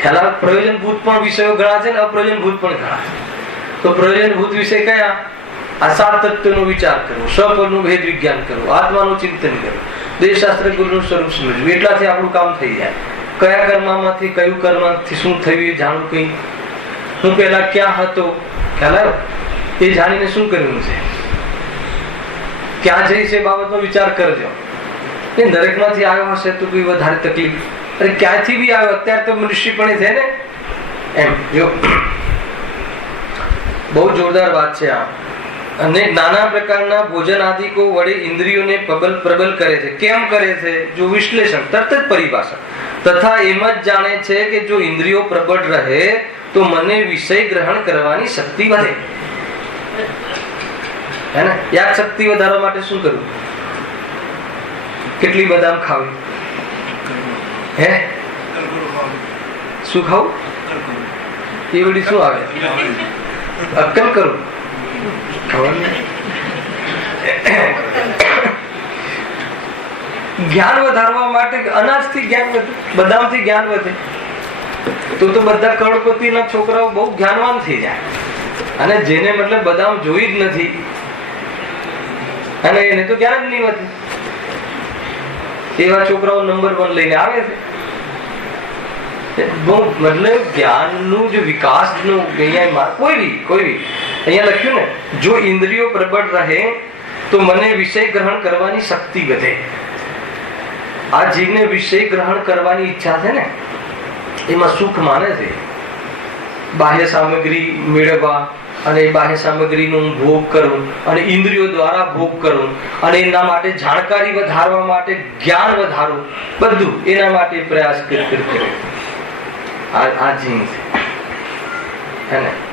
ખ્યાલ આવે? પ્રયોજનભૂત પણ વિષયો ઘણા છે ને અપ્રયોજનભૂત પણ ઘણા છે. તો પ્રયોજનભૂત વિષય કયા? આ સાત તત્વનો વિચાર કરવો, સ્વપરનું ભેદ વિજ્ઞાન કરવું, આત્માનું ચિંતન કરવું, દેહશાસ્ત્ર ગુરુનું સ્વરૂપ સમજવું, એટલાથી આપણું કામ થઈ જાય. કયા કર્મમાંથી કયું કર્મથી શું થયું એ જાણવું. કઈ હું પેલા ક્યાં હતો, ખ્યાલ આવ્યો? એ જાણીને શું કર્યું છે, ક્યાં જઈશ એ બાબતનો વિચાર કરજો. એ નરકમાંથી આવ્યો હશે તો કોઈ વધારે તકલીફ, અરે ક્યાંથી બી આવ્યો, અત્યારે તો મનુષ્યપણે છે ને એમ. જો બહુ જોરદાર વાત છે આ. અને નાના પ્રકારના ભોજન આદિકો વડે ઇન્દ્રિયોને પ્રબલ કરે છે. કેમ કરે છે? જો વિશ્લેષણ, તરત જ પરિભાષા. તથા એમ જ જાણે છે કે જો ઇન્દ્રિયો પ્રબળ રહે તો મને વિષય ગ્રહણ કરવાની શક્તિ વધે, હે ને. યાદ શક્તિ વધારવા માટે શું કરવું? કેટલી બદામ ખાવી? હે શું ખાવું? એ વળી શું આવે? અક્કલ કરું. જ્ઞાન વધારવા માટે અનાજથી જ્ઞાન વધે, બદામથી જ્ઞાન વધે. તો બધા કરોડપતિના છોકરાઓ બહુ જ્ઞાનવાન થઈ જાય. અને જેને મતલબ બદામ જોઈ જ નથી અને એને તો જ્ઞાન જ નહીં વધે, એવા છોકરાઓ નંબર 1 લઈને આવે છે. બહુ મતલબ જ્ઞાનનું જે વિકાસનું અહીંયા કોઈ અહીંયા લખ્યું ને, જો ઇન્દ્રિયો પ્રબળ રહે તો મને વિષય ગ્રહણ કરવાની શક્તિ વધે. આ જીવને વિષય ગ્રહણ કરવાની ઈચ્છા છે ને, એમાં સુખ માને છે. બાહ્ય સામગ્રી મેળવવા અને એ બાહ્ય સામગ્રીનો ભોગ કરવું અને ઇન્દ્રિયો દ્વારા ભોગ કરવું અને એના માટે જાણકારી વધારવા માટે જ્ઞાન વધારવું, બધું એના માટે પ્રયાસ કરે. આ જીવ છે.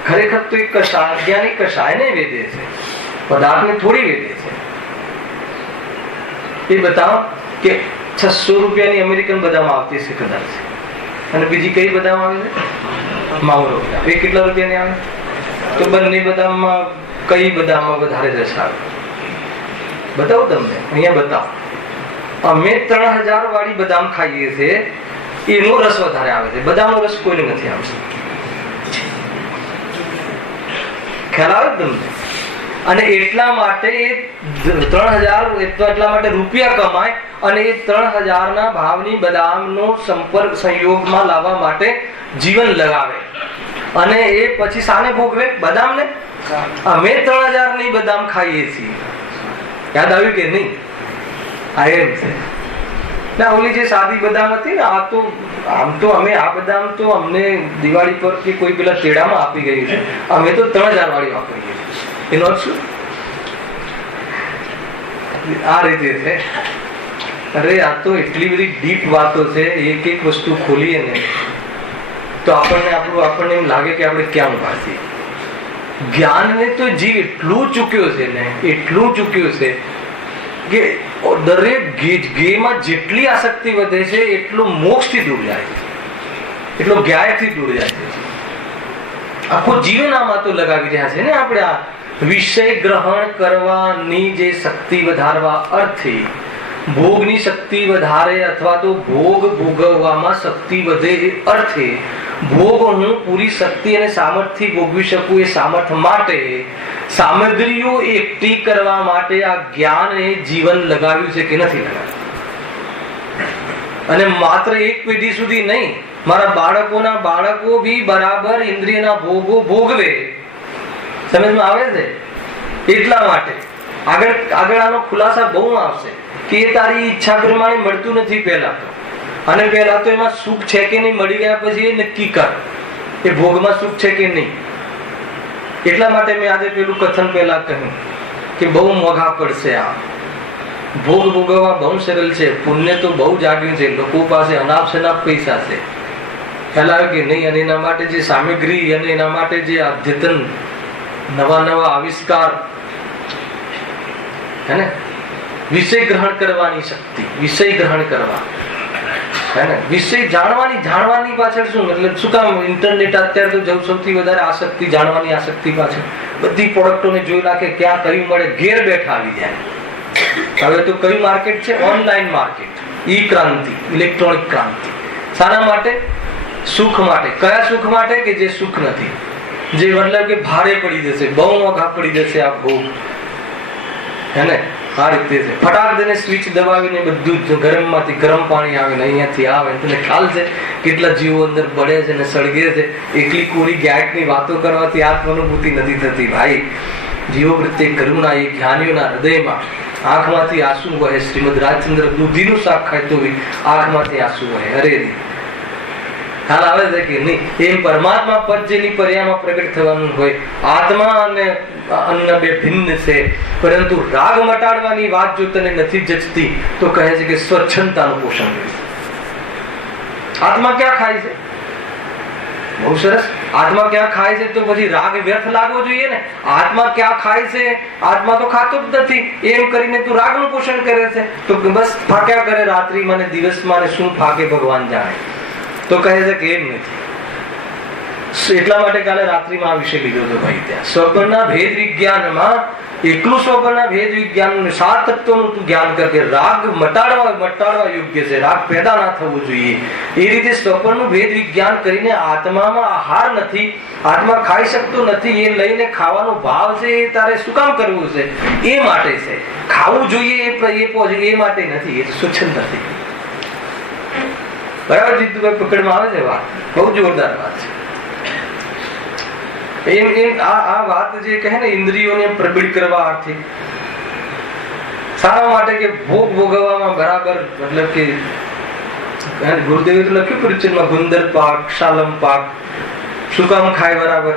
ખરેખર તો એક કષાય, જ્ઞાની કષાયને વેદે છે, પદાર્થને થોડી વેદે છે. એ બતાવો કે 600 રૂપિયાની અમેરિકન બદામ આવતી છે કદાચ, અને બીજી કઈ બદામ આવે છે? માવરો. એ કેટલા રૂપિયાની આવે? તો બંને બદામમાં કઈ બદામમાં વધારે રસ આવે? બતાવો તમને, અહીંયા બતાવો. અમે 3000 વાળી બદામ ખાઈએ છીએ, એનો રસ વધારે આવે છે, બદામનો રસ કોઈને નથી આવતો. ખ્યાલ આવે તમને? અને એટલા માટે એ 3000 એટલા માટે રૂપિયા કમાય અને એ 3000 ના ભાવની બદામનો સંપર્ક સંયોગમાં લાવવા માટે જીવન લગાવે અને એ પછી સાને ભોગવે? બદામને. અમે 3000 ની બદામ ખાઈએ છીએ. યાદ આવ્યું કે નહીં? આ એમ છે ના, ઓલી જે સાદી બદામ હતી ને, આ તો આમ તો અમે આ બદામ તો અમને દિવાળી પર કે કોઈ પેલા તેડામાં આપી ગઈ છે, અમે તો 3000 વાળી વાપરીએ છીએ. એનો અર્થ શું? આ રીતે છે. અરે આ તો એટલી બધી ડીપ વાતો છે, એક એક વસ્તુ ખોલીએ ને તો આપણને એમ લાગે કે આપણે ક્યાં ઉભા છીએ. જ્ઞાનને તો જીવ એટલું ચૂક્યો છે ને, એટલું ચૂક્યો છે કે દરેક ગેમાં જેટલી આસક્તિ વધે છે એટલું મોક્ષથી દૂર જાય છે, એટલો જ્ઞાનથી દૂર જાય છે. આખો જીવન આમાં તો લગાવી રહ્યા છે ને આપણે. આ વિષય ગ્રહણ કરવાની જે શક્તિ વધારવા અર્થે ભોગની શક્તિ વધારે અથવા તો ભોગ ભોગવવામાં શક્તિ વધે એ અર્થે ભોગ હું પૂરી શક્તિ અને સામર્થ્ય ભોગવી શકું એ સામર્થ્ય માટે સામગ્રીઓ એકઠી કરવા માટે આ જ્ઞાન એ જીવન લગાવ્યું છે કે નથી લગાવ્યું? અને માત્ર એક પેઢી સુધી નહીં, મારા બાળકોના બાળકો બી બરાબર ઇન્દ્રિયના ભોગો ભોગવે. સમજમાં આવે છે? એટલા માટે આગળ આનો ખુલાસા બહુ આવશે કે એ તારી ઈચ્છા પ્રમાણે મળતું નથી પહેલા તો, અને પહેલા તો એમાં સુખ છે કે નહીં, મળી ગયા પછી એ નક્કી કર એ ભોગમાં સુખ છે કે નહીં. એટલા માટે મેં આજે પેલું કથન પહેલા કહ્યું કે બહુ મોંઘા પડશે. આ ભોગ ભોગવવા બહુ સરળ છે, પુણ્ય તો બહુ જાગ્યું છે, લોકો પાસે અનાપ શનાપ પૈસા છે, ખ્યાલ આવે કે નહીં? અને એના માટે જે સામગ્રી અને એના માટે જે અદ્યતન નવા આવિષ્કાર હે ને, વિષય ગ્રહણ કરવાની શક્તિ, વિષય ગ્રહણ કરવા હે ને, વિષય જાણવાની પાછળ શું મતલબ? શું કામ ઇન્ટરનેટ અત્યારે તો સૌથી વધારે આસક્તિ, જાણવાની આસક્તિ પાછળ બધી પ્રોડક્ટોને જોઈ રાખે, ક્યાં કયું મળે, ઘેર બેઠા આવી જાય. હવે તો કયું માર્કેટ છે? ઓનલાઈન માર્કેટ, ઈ ક્રાંતિ, ઇલેક્ટ્રોનિક ક્રાંતિ. શાના માટે? સુખ માટે. કયા સુખ માટે? કે જે સુખ નથી, જે મતલબ કે ભારે પડી જશે, બહુ મોંઘા પડી જશે આ ભોગ હે ને. આ રીતે છે. ફટાક દઈને સ્વિચ દબાવીને બધું જ ગરમમાંથી ગરમ પાણી આવે ને અહીંયાથી આવે. તને ખ્યાલ છે કેટલા જીવો અંદર બળે છે ને સળગે છે? એકલી કોરી જ્ઞાનની વાતો કરવાથી આત્માનુભૂતિ નથી થતી ભાઈ. જીવો પ્રત્યે કરુણા એ જ્ઞાનીઓના હૃદયમાં આંખમાંથી આંસુ વહે. શ્રીમદ રાજચંદ્ર દૂધીનું શાક ખાતો હોય, આંખમાંથી આંસુ વહે. અરે ખ્યાલ આવે છે કે નહીં? એમ પરમાત્મા પદ જેની પર્યામાં પ્રગટ થવાનું હોય, આત્મા અને અન્ન બે ભિન્ન છે, પરંતુ રાગ મટાડવાની વાત જો તને નથી જચતી તો કહે છે કે સ્વચ્છંદતાનું પોષણ કરે. આત્મા ક્યાં ખાય છે? બહુ સરસ. આત્મા ક્યાં ખાય છે તો પછી રાગ વ્યર્થ લાગવો જોઈએ ને. આત્મા ક્યાં ખાય છે? આત્મા તો ખાતો જ નથી. એમ કરીને તું રાગનું પોષણ કરે છે તો બસ ફાક્યા કરે રાત્રિમાં ને દિવસમાં, ને શું ફાકે ભગવાન જાણે. તો કહે છે કે એમ નથી. એટલા માટે કાલે રાત્રિમાં આ વિષય લીધો હતો ભાઈ. ત્યાં સ્વપ્નના ભેદ વિજ્ઞાનમાં એકલું સ્વપ્નના ભેદ વિજ્ઞાન 7 તત્વોનું તું જ્ઞાન કર કે રાગ મટાડવા યોગ્ય છે, રાગ પેદા ના થવો જોઈએ. એ રીતે સ્વપ્નનું ભેદ વિજ્ઞાન કરીને આત્મામાં આહાર નથી, આત્મા ખાઈ શકતો નથી, એ લઈને ખાવાનો ભાવ છે એ તારે શું કામ કરવું છે? એ માટે છે. ખાવું જોઈએ એ માટે નથી, એ સ્વચ્છંદ નથી. બરાબર જીતુભાઈ? પકડમાં આવે છે વાત? બહુ જોરદાર વાત છે. આ વાત જે કહે ને ઇન્દ્રિયોને પ્રબળ કરવા અર્થે શાના માટે? કે ભોગ ભોગવવામાં બરાબર મતલબ કે ગુરુદેવે તો લખ્યું પરિચયમાં ગુંદર પાક, શાલમ પાક. શું કામ ખાય? બરાબર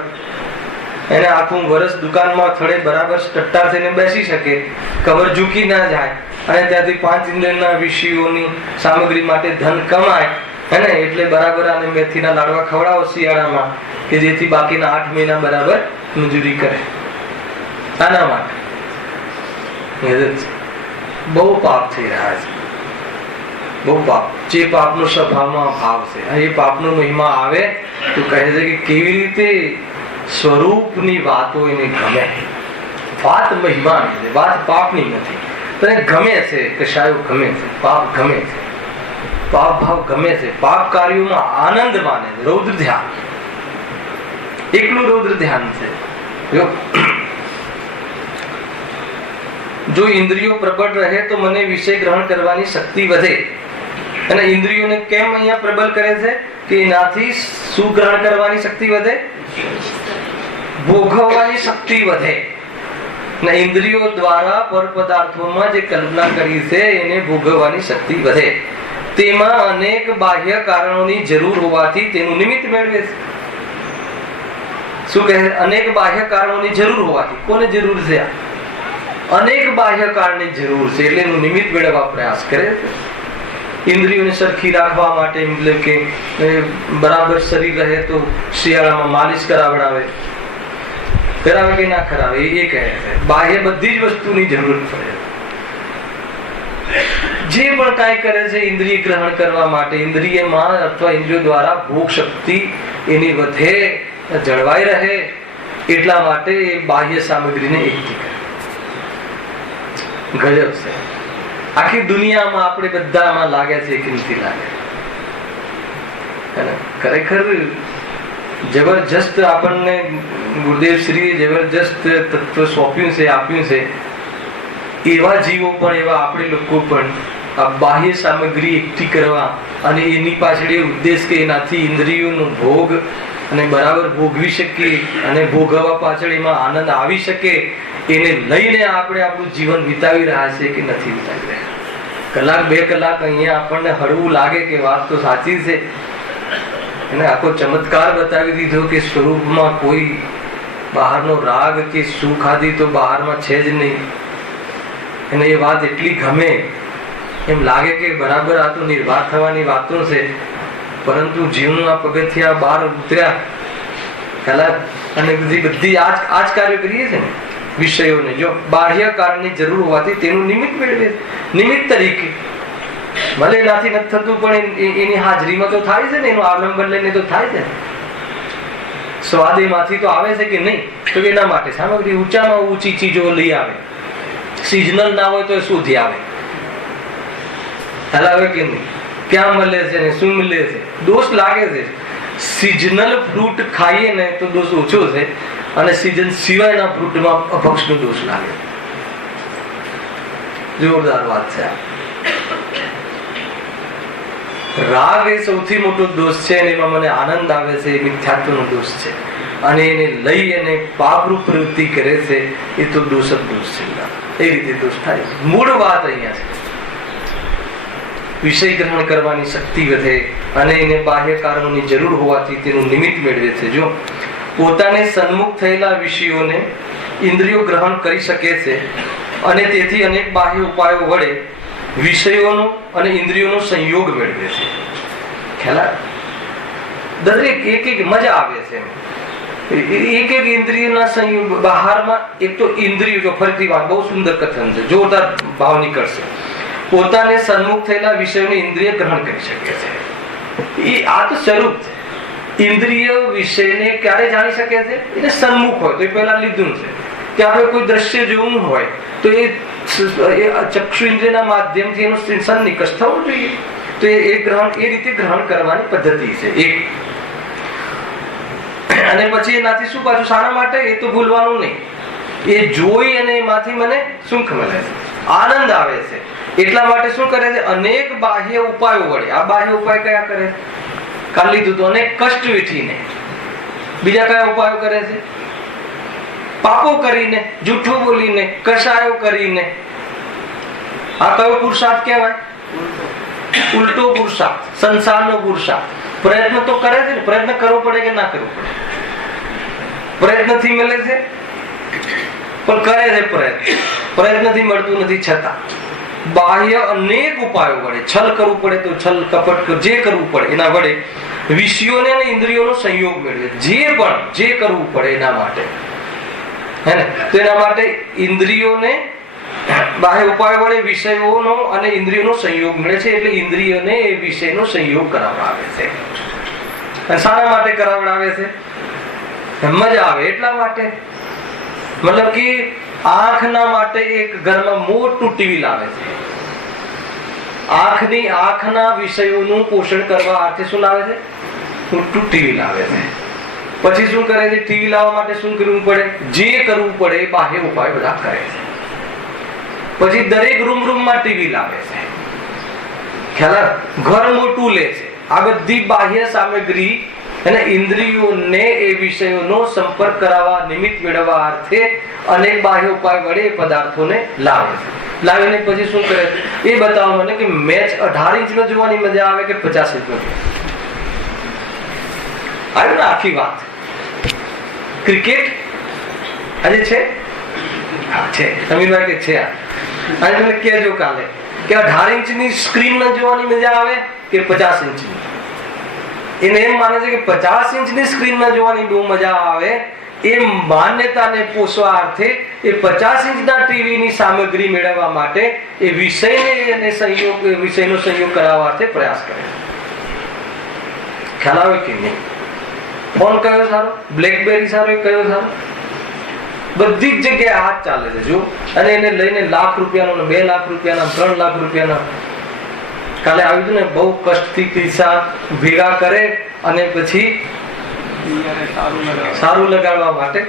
એને આખું વર્ષ દુકાનમાં થડે બરાબર ટટ્ટા થઈને બેસી શકે, કમર ઝૂકી ના જાય, અને ત્યાંથી 5 ઇન્દ્રિયના વિષયોની સામગ્રી માટે ધન કમાય હે ને. એટલે બરાબર આને મેથીના લાડવા ખવડાવો શિયાળામાં કે જેથી બાકીના 8 મહિના બરાબર મજૂરી કરે. આના માટે બહુ પાપ થઈ રહ્યા છે, બહુ પાપ. જે પાપનો સ્વભાવમાં ભાવ છે, એ પાપનો મહિમા આવે તો કહે છે કે કેવી રીતે સ્વરૂપની વાતો એને ગમે. વાત મહિમાની છે, વાત પાપની નથી. તને ગમે છે કશાયો ગમે છે, પાપ ગમે છે, પાપ ભાવ ગમે છે, પાપ કાર્યોમાં આનંદ માને છે. રૌદ્ર ધ્યાન, એકલું રૌદ્ર ધ્યાન છે. જો ઇન્દ્રિયો પ્રબળ રહે તો મને વિષય ગ્રહણ કરવાની શક્તિ વધે. અને ઇન્દ્રિયોને કેમ અહીંયા પ્રબળ કરે છે કે એનાથી શું ગ્રહણ કરવાની શક્તિ વધે? ભોગવવાની શક્તિ વધે. ને ઇન્દ્રિયો દ્વારા પર પદાર્થોમાં જે કલ્પના કરી છે એને ભોગવવાની શક્તિ વધે. તેમાં અનેક બાહ્ય કારણોની જરૂર હોવાથી તેનું નિમિત્ત મેળવે છે. શું કહે? અનેક બાહ્ય કારણોની જરૂર હોવાથી. કોને જરૂર છે? અનેક બાહ્ય કારણની જરૂર છે એટલે એનું નિમિત્ત મેળવવા પ્રયાસ કરે છે. ઇન્દ્રિયોને સરખી રાખવા માટે, મતલબ કે બરાબર શરીર રહે તો શિયાળામાં માલિશ કરાવડાવે કે ના કરાવે એ કહે છે. બાહ્ય બધી જ વસ્તુની જરૂર પડે. જે પણ કાંઈ કરે છે ઇન્દ્રિય ગ્રહણ કરવા માટે, ઇન્દ્રિયમાં અથવા ઇન્દ્રિયો દ્વારા ભોગ શક્તિ એની વધે, જળવાઈ રહે એટલા માટે એ બાહ્ય સામગ્રીને એકઠી કરે. ગજબ છે. આખી દુનિયામાં આપણે બધામાં લાગે છે કે નથી લાગે? ખરેખર જબરજસ્ત આપણને ગુરુદેવ શ્રીએ જબરજસ્ત તત્વ સોંપ્યું છે, આપ્યું છે. એવા જીવો પણ, એવા આપણે લોકો પણ આ બાહ્ય સામગ્રી એકઠી કરવા અને એની પાછળ એ ઉદ્દેશ કે એનાથી ઇન્દ્રિયોનો ભોગ અને બરાબર ભોગવી શકીએ અને ભોગવવા પાછળ એમાં આનંદ આવી શકે એને લઈને આપણે આપણું જીવન વિતાવી રહ્યા છે કે નથી વિતાવી રહ્યા? કલાક બે કલાક અહીંયા આપણને હળવું લાગે કે વાત તો સાચી છે, એને આખો ચમત્કાર બતાવી દીધો કે સ્વરૂપમાં કોઈ બહારનો રાગ કે સુખ આદિ તો બહારમાં છે જ નહીં. એને એ વાત એટલી ગમે, એમ લાગે કે બરાબર આ તો નિર્વાહ થવાની વાતો છે, પરંતુ જીવનના પગથિયા બહાર ઉતર્યા પહેલા અને બધી આ જ કાર્ય કરીએ છે ને વિષયોને. જો બાહ્ય કારણની જરૂર હોવાથી તેનું નિમિત્ત મેળવે, નિમિત્ત તરીકે ભલે એનાથી નથી થતું પણ એની હાજરીમાં તો થાય છે ને, એનું અવલંબન લઈને તો થાય છે. સ્વાદ એમાંથી તો આવે છે કે નહીં? તો એના માટે સામગ્રી ઊંચામાં ઊંચી ચીજો લઈ આવે. સિઝનલ ના હોય તો શોધી આવે, હલાવે કે નહીં, ક્યાં મળે છે ને શું મળે છે. દોષ લાગે છે. સિઝનલ ફ્રૂટ ખાઈએ ને તો દોષ ઓછો છે, અને સિઝન સિવાયના ફ્રૂટમાં અભક્ષનો દોષ લાગે. જોરદાર વાત છે. રાગ એ સૌથી મોટો દોષ છે અને એમાં મને આનંદ આવે છે, એ મિથ્યાત્વનો દોષ છે. અને એને લઈ અને પાપરૂપ પ્રવૃત્તિ કરે છે એ તો દોષ જ દોષ છે. એ રીતે દોષ થાય. મૂળ વાત અહીંયા છે વિષય ગ્રહણ કરવાની શક્તિ વધે અને એને બાહ્ય કારણોની જરૂર હોવાથી તેનું નિમિત્ત મેળવે છે. જો પોતાને સન્મુખ થયેલા વિષયોને ઇન્દ્રિયો ગ્રહણ કરી શકે છે અને તેથી અનેક બાહ્ય ઉપાયો વડે વિષયોનો અને ઇન્દ્રિયોનો સંયોગ મેળવે છે. ખ્યાલ? દરેક એક મજા આવે છે. એક ઇન્દ્રિયના સંયોગ બહારમાં. એક તો ઇન્દ્રિયો, જો ફરીથી વાત, બહુ સુંદર કથન છે, જોરદાર ભાવ નીકળશે. પોતાને સન્મુખ થયેલા વિષયોને ઇન્દ્રિય ગ્રહણ કરી શકે છે. આ તો સ્વરૂપ છે. ઇન્દ્રિય વિષયને ક્યારે જાણી શકે છે? એને સન્મુખ હોય તો એ પહેલા લીધું છે કે આપણે કોઈ દ્રશ્ય જોવું હોય તો એ ચક્ષુ ઇન્દ્રિયના માધ્યમથી એનું સન્નિકર્ષ થવું જોઈએ. તો એ ગ્રહણ, એ રીતે ગ્રહણ કરવાની પદ્ધતિ છે એક. અને પછી એનાથી શું પાછું શાના માટે? એ તો ભૂલવાનું નહીં. એ જોઈ અને એમાંથી મને સુખ મળે છે, આનંદ આવે છે. એટલા માટે શું કરે છે? અનેક બાહ્ય ઉપાયો વડે. આ બાહ્ય ઉપાય કયા કરે? કાઢી લીધું તો અનેક કષ્ટ વેઠીને. બીજા કયા ઉપાયો કરે છે? પાપો કરીને, જૂઠું બોલીને, કષાયો કરીને. આ કયો પુરુષાર્થ કહેવાય? ઉલટો પુરુષાર્થ, સંસારનો પુરુષાર્થ. પ્રયત્ન તો કરે છે ને, પ્રયત્ન કરવો પડે કે ના કરવો પડે? પ્રયત્નથી મળે છે પણ કરે છે પ્રયત્ન. પ્રયત્નથી મળતું નથી છતાં બાહ્ય અનેક ઉપાયો વડે, છલ કરવું પડે તો છલ, કપટ જે કરવું પડે એના વડે વિષયોને અને ઇન્દ્રિયોનો સંયોગ મેળવે. જે કરવું પડે એના માટે, હે ને? તો એના માટે ઇન્દ્રિયોને બાહ્ય ઉપાય વડે વિષયોનો અને ઇન્દ્રિયોનો સંયોગ મળે છે. એટલે ઇન્દ્રિયોને એ વિષયનો સંયોગ કરાવડાવે છે. અને શાના માટે કરાવડાવે છે? મજા આવે એટલા માટે. મતલબ કે આંખના માટે એક ઘરમાં મોટું ટીવી લાવે છે. આંખના વિષયોનું પોષણ કરવા અર્થે શું લાવે છે? મોટું ટીવી લાવે છે. પછી શું કરે છે? ટીવી લાવવા માટે શું કરવું પડે? જે કરવું પડે એ બાહ્ય ઉપાય બધા કરે છે. પછી દરેક રૂમમાં ટીવી લાવે છે, ખ્યાલ, ઘર મોટું લે છે. આ બધી બાહ્ય સામગ્રી અને ઇન્દ્રિયોને એ વિષયોનો સંપર્ક કરાવવા, નિમિત્ત મેળવવા અર્થે અનેક બાહ્ય ઉપાય વડે એ પદાર્થોને લાવે છે. લાવીને પછી શું કરે છે એ બતાવવા મને કે મેચ 18 ઇંચમાં જોવાની મજા આવે કે 50 ઇંચમાં. આવ્યું ને આખી વાત. ક્રિકેટ આજે છે, હા છે, અમીરભાઈ કે છે. આજે તમે કહેજો કાલે કે 18 ઇંચની સ્ક્રીનમાં જોવાની મજા આવે કે 50 ઇંચની. એને એમ માને છે કે 50 ઇંચની સ્ક્રીનમાં જોવાની બહુ મજા આવે. એ માન્યતાને પોષવા અર્થે એ 50 ઇંચના ટીવીની સામગ્રી મેળવવા માટે એ વિષયને અને વિષયનો સંયોગ કરાવવા અર્થે પ્રયાસ કરે. ખ્યાલ આવે કે નહીં? ફોન કયો સારો, બ્લેકબેરી સારો, કયો સારો? બધી જ જગ્યાએ હાથ ચાલે છે જો. અને એને લઈને લાખ રૂપિયાનો, 2 લાખ રૂપિયાના, 3 લાખ રૂપિયાના. કાલે આવ્યું હતું ને, બહુ કષ્ટથી પૈસા ભેગા કરે અને પછી સારું લગાડવા માટે.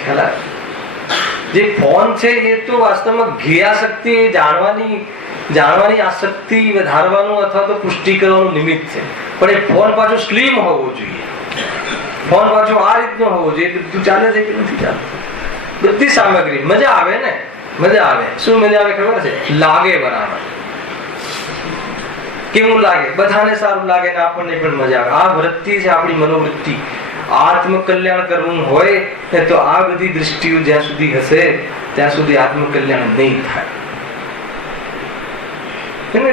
ખ્યાલ આવે? જે ફોન છે એ તો વાસ્તવમાં ઘેયાશક્તિ, એ જાણવાની આસક્તિ વધારવાનું અથવા તો પુષ્ટિ કરવાનું નિમિત્ત છે. પણ એ ફોન પાછો સ્લિમ હોવો જોઈએ, ફોન પાછો આ રીતનો હોવો જોઈએ. બધું ચાલે છે કે નથી ચાલતું? બધી સામગ્રી મજા આવે ને, મજા આવે. શું મજા આવે ખબર છે? લાગે બરાબર. કેવું લાગે? બધાને સારું લાગે ને આપણને પણ મજા આવે. આ વૃત્તિ છે આપણી મનોવૃત્તિ. આત્મકલ્યાણ કરવું હોય તો આ બધી દૃષ્ટિઓ જ્યાં સુધી હશે ત્યાં સુધી આત્મકલ્યાણ નહીં થાય.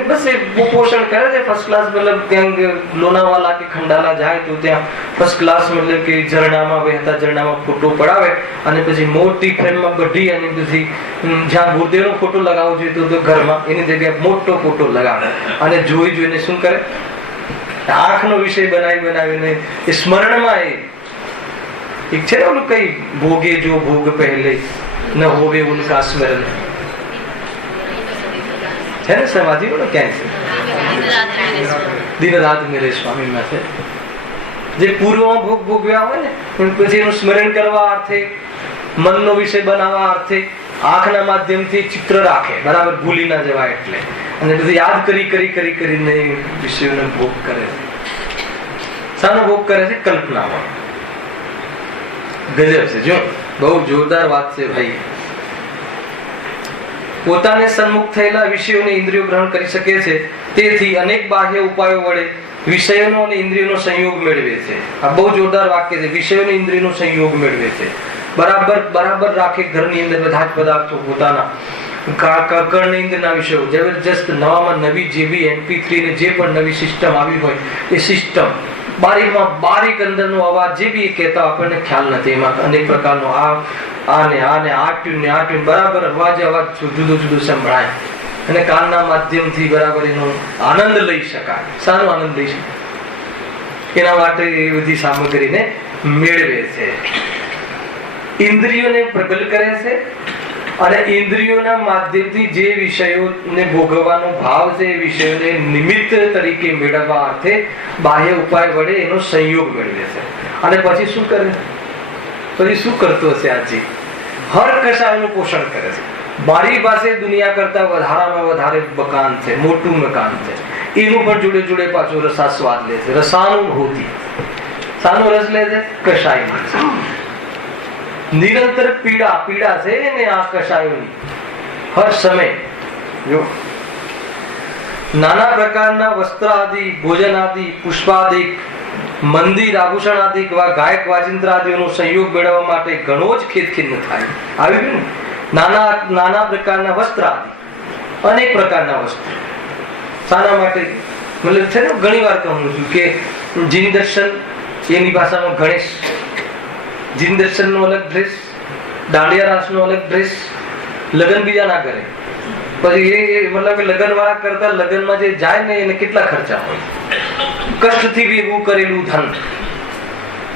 બસ એ પોષણ કરે છે ફર્સ્ટ ક્લાસ. મતલબ ત્યાં લોનાવાલા કે ખંડાલા જાય તો ત્યાં ફર્સ્ટ ક્લાસ મતલબ કે ઝરણામાં, વહેતા ઝરણામાં ફોટો પડાવે અને પછી મોટી ફ્રેમમાં બધી, અને પછી જ્યાં ગુરુદેવનો ફોટો લગાવવો જોઈએ તો ઘરમાં એની જગ્યાએ મોટો ફોટો લગાવે અને જોઈને શું કરે? આંખનો વિષય બનાવીને એ સ્મરણમાં એક છે ને ઓલું કઈ ભોગે જો ભોગ પહેલે ન હોવે ઉનકા સ્મરણ છે ને, સમાધિ ક્યાં છે? દિન રાત મેરે સ્વામી માં છે. જે પૂર્વમાં ભોગ ભોગવ્યા હોય ને પછી એનું સ્મરણ કરવા અર્થે, મનનો વિષય બનાવવા અર્થે આંખના માધ્યમથી ચિત્ર રાખે, બરાબર ભૂલી ના જવાય એટલે. અને પછી યાદ કરીને વિષયોને ભોગ કરે છે. શાનો ભોગ કરે છે? કલ્પનામાં. ગજબ છે જો, બહુ જોરદાર વાત છે ભાઈ. પોતાને સન્મુખ થયેલા વિષયોને ઇન્દ્રિયો ગ્રહણ કરી શકે છે. તેથી અનેક બાહ્ય ઉપાયો વડે વિષયોનો અને ઇન્દ્રિયોનો સંયોગ મેળવે છે. આ બહુ જોરદાર વાક્ય છે. વિષયોનો ઇન્દ્રિયોનો સંયોગ મેળવે છે. બરાબર રાખે ઘરની અંદર બધા જ પદાર્થો પોતાના. કર્ણેન્દ્રના વિષયો જબરજસ્ત, નવામાં નવી જેવી MP3 ને જે પણ નવી સિસ્ટમ આવી હોય એ સિસ્ટમ, બારીકમાં બારીક અંદરનો અવાજ જે બી કહેતા આપણને ખ્યાલ નથી. એમાં અનેક પ્રકારનો આ ટ્યુન બરાબર અવાજ જુદું સંભળાય અને કાનના માધ્યમથી બરાબર એનો આનંદ લઈ શકાય. શાનો આનંદ લઈ શકાય? એના માટે એ બધી સામગ્રીને મેળવે છે. ઇન્દ્રિયોને પ્રબલ કરે છે અને ઇન્દ્રિયોના માધ્યમથી જે વિષયોને ભોગવવાનો ભાવ છે એ વિષયોને નિમિત્ત તરીકે મેળવવા અર્થે બાહ્ય ઉપાય વડે એનો સંયોગ મેળવે છે. અને પછી શું કરે? પછી શું કરતો હશે? આજે હર કશાયનું પોષણ કરે છે. મારી પાસે દુનિયા કરતા વધારામાં વધારે મકાન છે, મોટું મકાન છે. એનું પણ જોડે પાછો રસાસ્વાદ લે છે. રસાનુભૂતિ. શાનો રસ લે છે? કશાય. નિરંતર પીડા છે ને આ કશાયોની હર સમય. જો નાના પ્રકારના વસ્ત્ર આદિ, ભોજન આદિ, પુષ્પાદિક, મંદિર આભૂષણ આદિ, ગાયક વાજિંત્ર આદિનો સંયોગ મેળવવા માટે ઘણો જ ખેદખિન્ન થાય. આવી ગયું ને? નાના પ્રકારના વસ્ત્ર આદિ, અનેક પ્રકારના વસ્ત્ર. શાના માટે? મતલબ છે ને, ઘણી વાર કહું છું કે જીન દર્શન, એની ભાષામાં ગણેશ, જીન દર્શન નો અલગ ડ્રેસ, દાંડિયા રાસ નો અલગ ડ્રેસ. લગ્ન બીજા ના કરે. પછી એ મતલબ કે લગ્ન વાળા કરતા લગ્નમાં જે જાય ને એને કેટલા ખર્ચા હોય. કષ્ટથી ભેગું કરેલું ધન.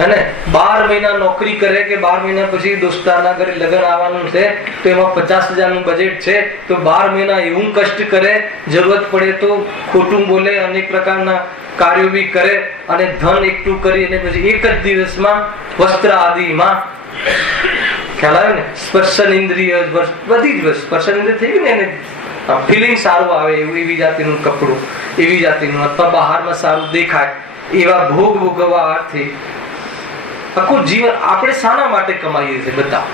અને 12 મહિના નોકરી કરે કે 12 મહિના પછી દોસ્તારના ઘરે લગ્ન આવવાનું છે તો એમાં 50,000 નું બજેટ છે તો 12 મહિના એવું કષ્ટ કરે, જરૂરત પડે તો ખોટું બોલે, અનેક પ્રકારના કાર્યો બી કરે અને ધન એકઠું કરી અને પછી એક જ દિવસમાં વસ્ત્ર આદિમાં ખ્યાલ આવે ને? સ્પર્શન ઇન્દ્રિય બધી જ સ્પર્શન ઇન્દ્રિય થઈ ગઈ ને, એને ફિલિંગ સારું આવે એવું, એવી જાતિનું કપડું, એવી જાતિનું, અથવા બહારમાં સારું દેખાય એવા ભોગ ભોગવવા અર્થે આખું જીવન આપણે શાના માટે કમાઈએ છીએ? બતાવો.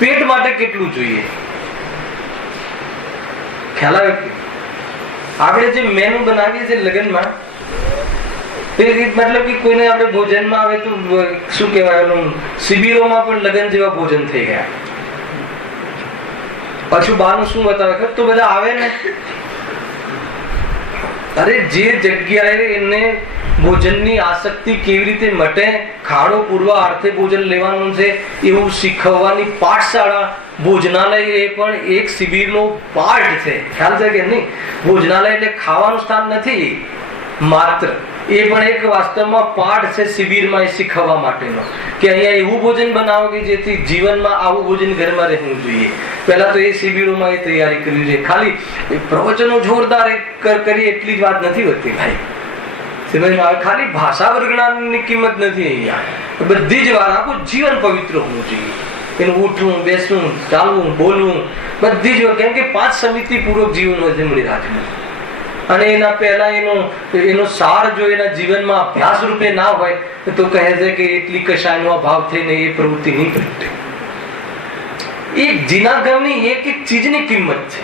પેટ માટે કેટલું જોઈએ? ખ્યાલ આવે? આપણે જે મેનુ બનાવીએ છીએ લગ્નમાં, મતલબ કે કોઈને આપણે ભોજનમાં આવે તો શું કહેવાય, શિબિરોમાં પણ લગ્ન જેવા ભોજન થઈ ગયા. પાછું બાનું શું બતાવે તો બધા આવે ને, અરે જે જગ્યાએ એને ભોજનની આસક્તિ કેવી રીતે મટે, ખાડો પૂરવા અર્થે ભોજન લેવાનું છે એવું શીખવવાની પાઠશાળા, ભોજનાલય એ પણ એક શિબિરનો પાર્ટ છે. ખ્યાલ છે કે નહીં? ભોજનાલય એટલે ખાવાનું સ્થાન નથી માત્ર, એ પણ એક વાસ્તવમાં પાઠ છે શિબિરમાં એ શીખવવા માટેનો, કે અહીંયા એવું ભોજન બનાવો કે જેથી જીવનમાં આવું ભોજન ઘરમાં રહેવું જોઈએ. પહેલા તો એ શિબિરોમાં એ તૈયારી કરવી જોઈએ. ખાલી પ્રવચનો જોરદાર કરીએ એટલી જ વાત નથી હોતી ભાઈ. ખાલી ભાષા વર્ગણાની કિંમત નથી અહીંયા. બધી જ વાત, આખું જીવન પવિત્ર હોવું જોઈએ. એનું ઉઠવું, બેસવું, ચાલવું, બોલવું બધી જ, કેમ કે 5 સમિતિ પૂર્વક જીવન હોય છે મળી રાજમાં. અને એના પહેલા એનો સાર જો એના જીવનમાં અભ્યાસ રૂપે ના હોય તો કહે છે કે એટલી કશાયનો અભાવ થઈને એ પ્રવૃત્તિ નહીં પ્રગટે. એક જીનાગમની એક એક ચીજની કિંમત છે.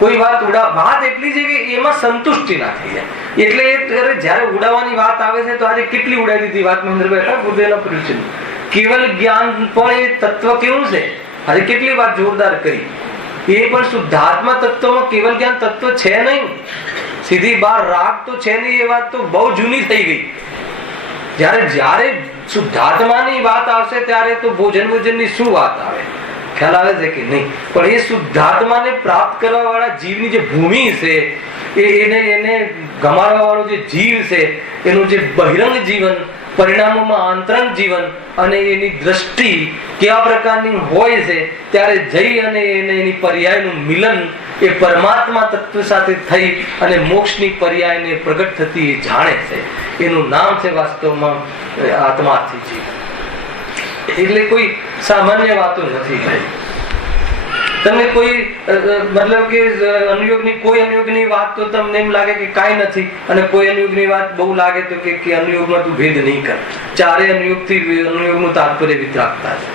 કોઈ વાત વાત એટલી છે કે એમાં સંતુષ્ટિ ના થઈ જાય. એટલે જયારે ઉડાવવાની વાત આવે છે તો આજે કેટલી ઉડાવી દીધી વાત મહેન્દ્રભાઈ બુદ્ધેના પરિચય. કેવલ જ્ઞાન પણ એ તત્વ કેવું છે, આજે કેટલી વાત જોરદાર કરી. એ પણ શુદ્ધાત્મા તત્વમાં કેવલ જ્ઞાન તત્વ છે નહીં. સીધી બાર રાગ તો છે નહીં, એ વાત તો બહુ જૂની થઈ ગઈ. જ્યારે શુદ્ધાત્માની વાત આવશે ત્યારે તો ભોજનની શું વાત આવે? ખ્યાલ આવે છે કે નહીં? પણ એ શુદ્ધાત્માને પ્રાપ્ત કરવા વાળા જીવની જે ભૂમિ છે, એને ગમાડવા વાળો જે જીવ છે, એનું જે બહિરંગ જીવન, પરિણામોમાં આંતરંગ જીવન અને એની દ્રષ્ટિ કેવા પ્રકારની હોય છે, ત્યારે જઈ અને એની પર્યાયનું મિલન એ પરમાત્મા તત્વ સાથે થઈ અને મોક્ષની પર્યાયને પ્રગટ થતી એ જાણે છે. એનું નામ છે વાસ્તવમાં આત્માર્થી જીવ. એટલે કોઈ સામાન્ય વાતો નથી ભાઈ. તમને કોઈ મતલબ કે કોઈ અનુયોગની વાત તો તમને એમ લાગે કે કાંઈ નથી, અને કોઈ અનુયોગની વાત બહુ લાગે તો કે અનુયોગમાં તું ભેદ નહીં કર. ચારે અનુયોગનું તાત્પર્ય વિતરાગતા છે.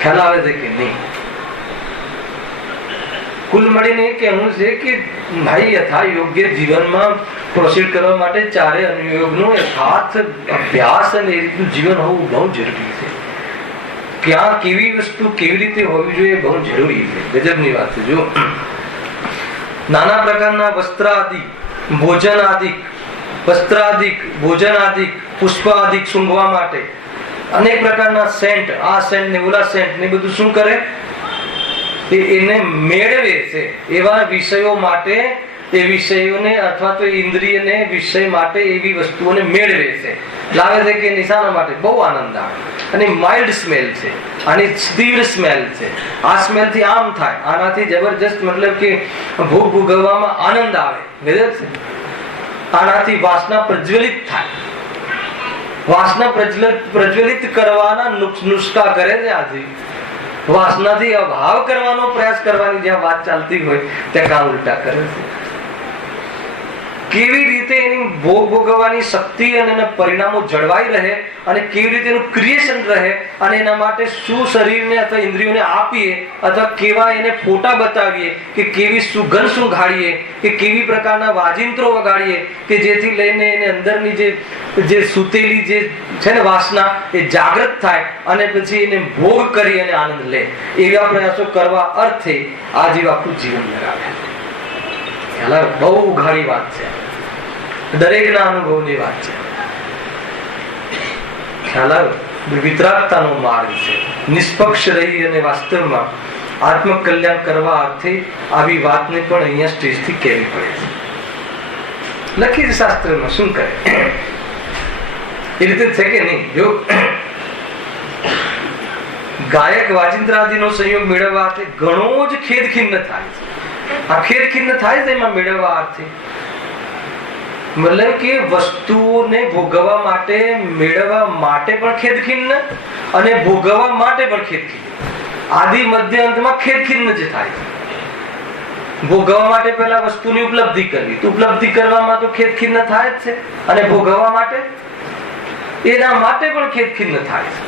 ખ્યાલ આવે છે કે નહીં? કુલ મળીને કહેવું છે કે ભાઈ યથા યોગ્ય જીવનમાં પ્રોસીડ કરવા માટે ચારે અનુયોગનો યથાર્થ અભ્યાસ અને એ રીતનું જીવન હોવું બહુ જરૂરી છે. ક્યાં કેવી વસ્તુ કેવી રીતે હોવી જોઈએ બહુ જરૂરી છે. ગજબની વાત છે. જો નાના પ્રકારના વસ્ત્રાદિક, ભોજનાદિક, વસ્ત્રાદિક, ભોજનાદિક, પુષ્પાદિક સૂંઘવા માટે અનેક પ્રકારના સેન્ટ, આ સેન્ટ ને ઓલા સેન્ટ ને બધું શું કરે? એને મેળવે છે એવા વિષયો માટે, એ વિષયોને અથવા તો ઇન્દ્રિયને વિષય માટે એવી વસ્તુઓને મેળવે છે, લાવે છે કે નિશાના માટે બહુ આનંદ આવે. અને માઇલ્ડ સ્મેલ છે, આની તીવ્ર સ્મેલ છે. આ સ્મેલ થી આમ થાય, આનાથી જબરજસ્ત મતલબ કે ભોગ ભોગવવામાં આનંદ આવે. ગજબ છે. આનાથી વાસના પ્રજ્વલિત થાય. વાસના પ્રજ્વલિત કરવાના નુસ્ખા કરે છે આજે. વાસનાથી અભાવ કરવાનો પ્રયાસ કરવાની જ્યાં વાત ચાલતી હોય ત્યાં કામ ઉલટા કરે છે. કેવી રીતે એની ભોગ ભોગવવાની શક્તિ અને એના પરિણામો જળવાઈ રહે, અને કેવી રીતે એનું ક્રિએશન રહે, અને એના માટે શું શરીરને અથવા ઇન્દ્રિયોને આપીએ, અથવા કેવા એને ફોટા બતાવીએ, કે કેવી સુગંધ સુંઘાડીએ, કે કેવી પ્રકારના વાજિંત્રો વગાડીએ, કે જેથી લઈને એને અંદરની જે સૂતેલી જે છે ને વાસના એ જાગૃત થાય અને પછી એને ભોગ કરી અને આનંદ લે. એવા પ્રયાસો કરવા અર્થે આ જેવું આખું જીવન લગાવે. બહુ ઉઘાડી વાત છે, દરેકના અનુભવની વાત છે. ખ્યાલ આવે? વિતરાગતાનો માર્ગ છે. નિષ્પક્ષ રહી અને વાસ્તવમાં આત્મકલ્યાણ કરવા અર્થે આવી વાતને પણ અહીંયા સ્ટેજથી કહેવી પડે છે. લખી છે શાસ્ત્રમાં. શું કરે એ રીતે છે કે નહીં? જો ગાયક વાજિંત્રાદિનો સંયોગ મેળવવા અર્થે ઘણો જ ખેદ ખિન્ન થાય છે. આ ખેદ ખિન્ન થાય છે એમાં મેળવવા અર્થે. મતલબ કે વસ્તુઓને ભોગવવા માટે, મેળવવા માટે પણ ખેદખિન્ન અને ભોગવવા માટે પણ ખેદખિન્ન. આદિ મધ્ય અંતમાં ખેદખિન્ન જ થાય છે. ભોગવવા માટે પહેલા વસ્તુની ઉપલબ્ધિ કરવી, તો ઉપલબ્ધિ કરવામાં તો ખેદખિન્ન થાય જ છે, અને ભોગવવા માટે એના માટે પણ ખેદખિન્ન થાય છે.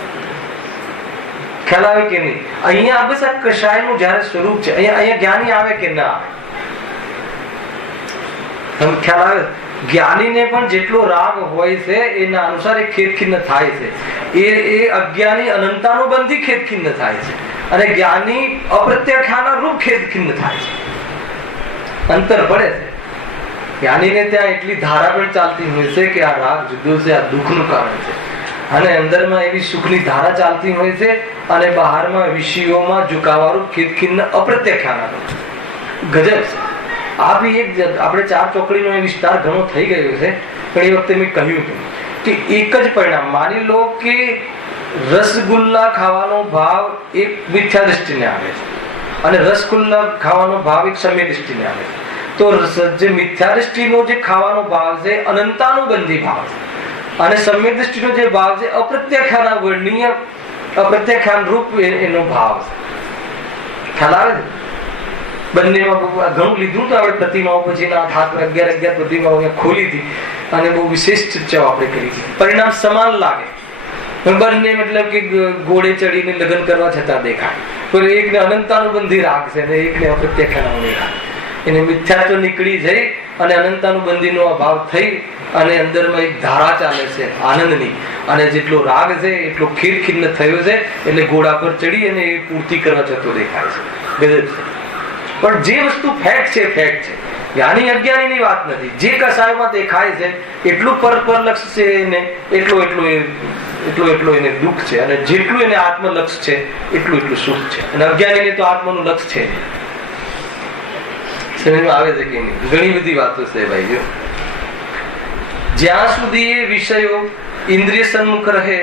ખ્યાલ આવે કે નહીં? અહીંયા બસ આ કષાયનું જયારે સ્વરૂપ છે, અહીંયા જ્ઞાની આવે કે ના આવે? ખ્યાલ આવે? જ્ઞાનીને પણ જેટલો રાગ હોય છે એના અનુસાર એ ખેદખિન્ન થાય છે. એ અજ્ઞાની અનંતાનુબંધી ખેદખિન્ન થાય છે, અને જ્ઞાની અપ્રત્યાખ્યાના રૂપ ખેદખિન્ન થાય છે. અંતર પડે છે. જ્ઞાનીને ત્યાં એટલી ધારા પણ ચાલતી હોય છે કે આ રાગ જુદો છે, આ દુઃખનું કારણ છે, અને અંદરમાં એવી સુખની ધારા ચાલતી હોય છે, અને બહારમાં વિષયોમાં ઝુકાવાળું ખેદખિન્ન અપ્રત્યાખ્યાના ગજબ છે. આ બી એક આપણે ચાર ચોકડીનો વિસ્તાર ઘણો થઈ ગયો છે, પણ એ વખતે મેં કહ્યું હતું કે એક જ પરિણામ. માની લો કે રસગુલ્લા ખાવાનો ભાવ એક મિથ્યા દ્રષ્ટિને આવે છે, અને રસગુલ્લા ખાવાનો ભાવ એક સમ્ય દ્રષ્ટિને આવે છે. તો જે મિથ્યા દ્રષ્ટિનો જે ખાવાનો ભાવ છે અનંતાનુબંધી ભાવ છે, અને સમ્ય દ્રષ્ટિનો જે ભાવ છે અપ્રત્યાખ્યાના વર્ણનીય અપ્રત્યાખ્યાન રૂપ એનો ભાવ છે. ખ્યાલ આવે છે? બંનેમાં ઘણું લીધું તો આપણે પ્રતિમાઓ પછી 11 પ્રતિમાઓ ખોલી હતી, અને બહુ વિશેષ ચર્ચાઓ આપણે કરી હતી. પરિણામ સમાન લાગે. બંને મતલબ કે ઘોડે ચડીને લગ્ન કરવા છતાં દેખાય, પણ એકને અનંતાનુબંધી રાગ છે અને એકને અપ્રત્યાખ્યાનો રાગ. એને મિથ્યાત્વ નીકળી જઈ અને અનંતાનુબંધીનો અભાવ થઈ, અને અંદરમાં એક ધારા ચાલે છે આનંદની, અને જેટલો રાગ છે એટલો ખીરખીર્ન થયો છે, એટલે ઘોડા પર ચડી અને એ પૂર્તિ કરવા જતો દેખાય છે. ગજબ છે. પણ જે વસ્તુ ફેક્ટ છે, ફેક્ટ છે. જ્ઞાની અજ્ઞાનીની વાત નથી. જે કસાયમાં દેખાય છે એટલું પરલક્ષ છે એને, એટલું એને દુઃખ છે, અને જેટલું એને આત્મલક્ષ છે એટલું સુખ છે. અને અજ્ઞાનીને તો આત્માનું લક્ષ છે નહીં. સમજમાં આવે છે કે નહીં? ઘણી બધી વાતો છે ભાઈઓ. જ્યાં સુધી એ વિષયો ઇન્દ્રિય સન્મુખ રહે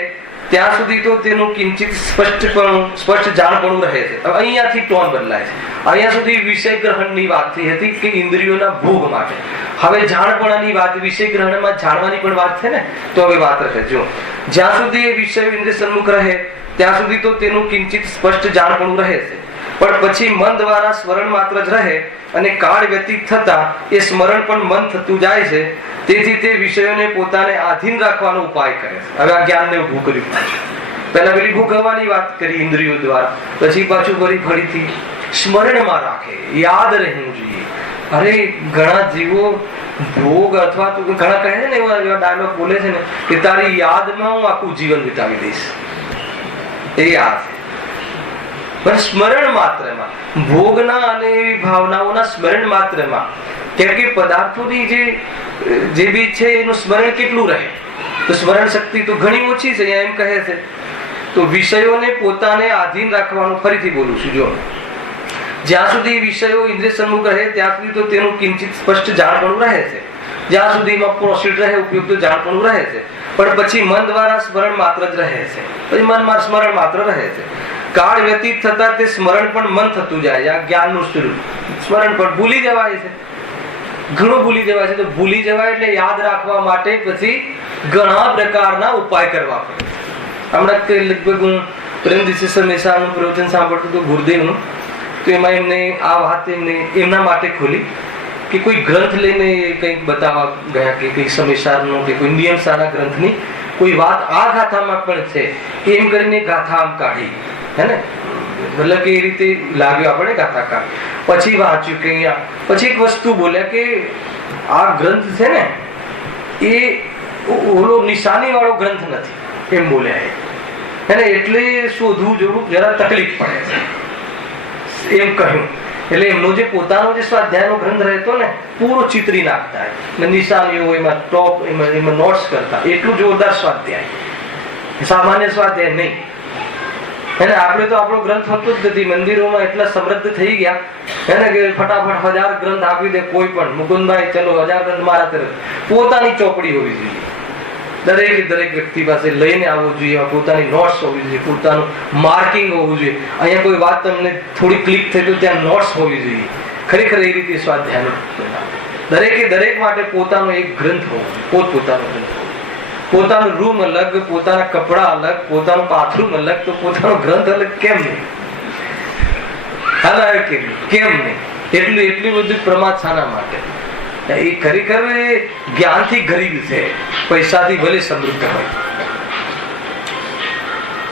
ત્યાં સુધી તો તેનું કિંચિત સ્પષ્ટ જાણપણું રહે છે. અહીંયાથી ટોન બદલાય છે. અહીંયા સુધી વિષય ગ્રહણની વાત થઈ હતી કે ઇન્દ્રિયોના ભોગ માટે. હવે જાણપણાની વાત, વિષય ગ્રહણમાં જાણવાની પણ વાત છે ને, તો હવે વાત રહે. જો જ્યાં સુધી એ વિષયો ઇન્દ્રિય સન્મુખ રહે ત્યાં સુધી તો તેનું કિંચિત સ્પષ્ટ જાણપણું રહે છે, પણ પછી મન દ્વારા સ્મરણ માત્ર જ રહે, અને કાળ વ્યતીત થતા એ સ્મરણ પણ મન થતું જાય છે. તેથી તે વિષયોને પોતાને આધીન રાખવાનો ઉપાય કરે છે. હવે આ જ્ઞાનને ઉભું કર્યું. પહેલા પેલી ભોગવવાની વાત કરી ઇન્દ્રિયો દ્વારા, પછી પાછું ફરીથી સ્મરણમાં રાખે, યાદ રહેવું જોઈએ. અરે ઘણા જીવો ભોગ અથવા તો ઘણા કહે છે ને, એવા ડાયલોગ બોલે છે ને કે તારી યાદમાં હું આખું જીવન વિતાવી દઈશ. એ યાદ છે, પણ સ્મરણ માત્રમાં, ભોગના અને એવી ભાવનાઓના સ્મરણ માત્રમાં. કેમ કે પદાર્થોની જે બી છે એનું સ્મરણ કેટલું રહે? તો સ્મરણ શક્તિ તો ઘણી ઓછી છે. એમ કહે છે તો વિષયોને પોતાને આધીન રાખવાનું. ફરીથી બોલું છું, જો જ્યાં સુધી વિષયો ઇન્દ્રિય સન્મુખ રહે ત્યાં સુધી તો તેનું કિંચિત સ્પષ્ટ જાણપણું રહે છે. જ્યાં સુધીમાં પ્રોસીડ રહે, ઉપયુક્ત જાણપણું રહે છે, પણ પછી મન દ્વારા સ્મરણ માત્ર જ રહે છે. પછી મનમાં સ્મરણ માત્ર રહે છે. કાળ વ્યતીત થતા તે સ્મરણ પણ મન થતું જાય છે. આ જ્ઞાનનું સ્વરૂપ. સ્મરણ પણ ભૂલી જવાય છે, ઘણું ભૂલી જવાય છે. તો ભૂલી જવાય એટલે યાદ રાખવા માટે પછી ઘણા પ્રકારના ઉપાય કરવા પડે. હમણાં લગભગ હું પ્રેમ દિશેશ્વર મેસાનું પ્રવચન સાંભળતું હતું ગુરુદેવનું, તો એમાં એમને આ વાત એમના માટે ખોલી કે કોઈ ગ્રંથ લઈને કંઈક બતાવવા ગયા કે કોઈ સમેસારનો કે કોઈ નિયમ સારા ગ્રંથની કોઈ વાત આ ગાથામાં પણ છે, એમ કરીને ગાથા આમ કાઢી, હે ને, મતલબ કે એ રીતે લાગ્યો આપણે ગાથા કાઢી. પછી વાંચ્યું કે અહીંયા પછી એક વસ્તુ બોલ્યા કે આ ગ્રંથ છે ને એ ઓલો નિશાની વાળો ગ્રંથ નથી, એમ બોલ્યા હે ને, એટલે શોધવું જોવું જરા તકલીફ પડે છે, એમ કહ્યું. એટલે એમનો જે પોતાનો જે સ્વાધ્યાયનો ગ્રંથ રહેતો ને પૂરો ચિતરી નાખતા, નિશાનીઓ એમાં ટોપ એમાં નોટ્સ કરતા, એટલું જોરદાર સ્વાધ્યાય, સામાન્ય સ્વાધ્યાય નહીં. એને આપણે તો આપણો ગ્રંથ હોતો જ નથી. મંદિરોમાં એટલા સમૃદ્ધ થઈ ગયા એને કે ફટાફટ 1000 ગ્રંથ આપી દે કોઈ પણ. મુકુંદભાઈ ચલો 1000 ગ્રંથ મારા તરફ. પોતાની ચોપડી હોવી જોઈએ, દરેક વ્યક્તિ પાસે લઈને આવવું જોઈએ, પોતાની નોટ્સ હોવી જોઈએ, પોતાનું માર્કિંગ હોવું જોઈએ. અહીંયા કોઈ વાત તમને થોડી ક્લિક થઈ તો ત્યાં નોટ્સ હોવી જોઈએ. ખરેખર એ રીતે સ્વાધ્યાયનું દરેકે દરેક માટે પોતાનો એક ગ્રંથ હોવો, પોતપોતાનો ગ્રંથ હોવો. પોતાનો રૂમ અલગ, પોતાના કપડા અલગ, પોતાનું બાથરૂમ અલગ, તો પોતાનો ગ્રંથ અલગ કેમ નહીં? કેમ નહીં? એટલું બધું પ્રમાદ શાના માટે? એ ખરેખર જ્ઞાનથી ગરીબ છે, પૈસાથી ભલે સમૃદ્ધ હોય.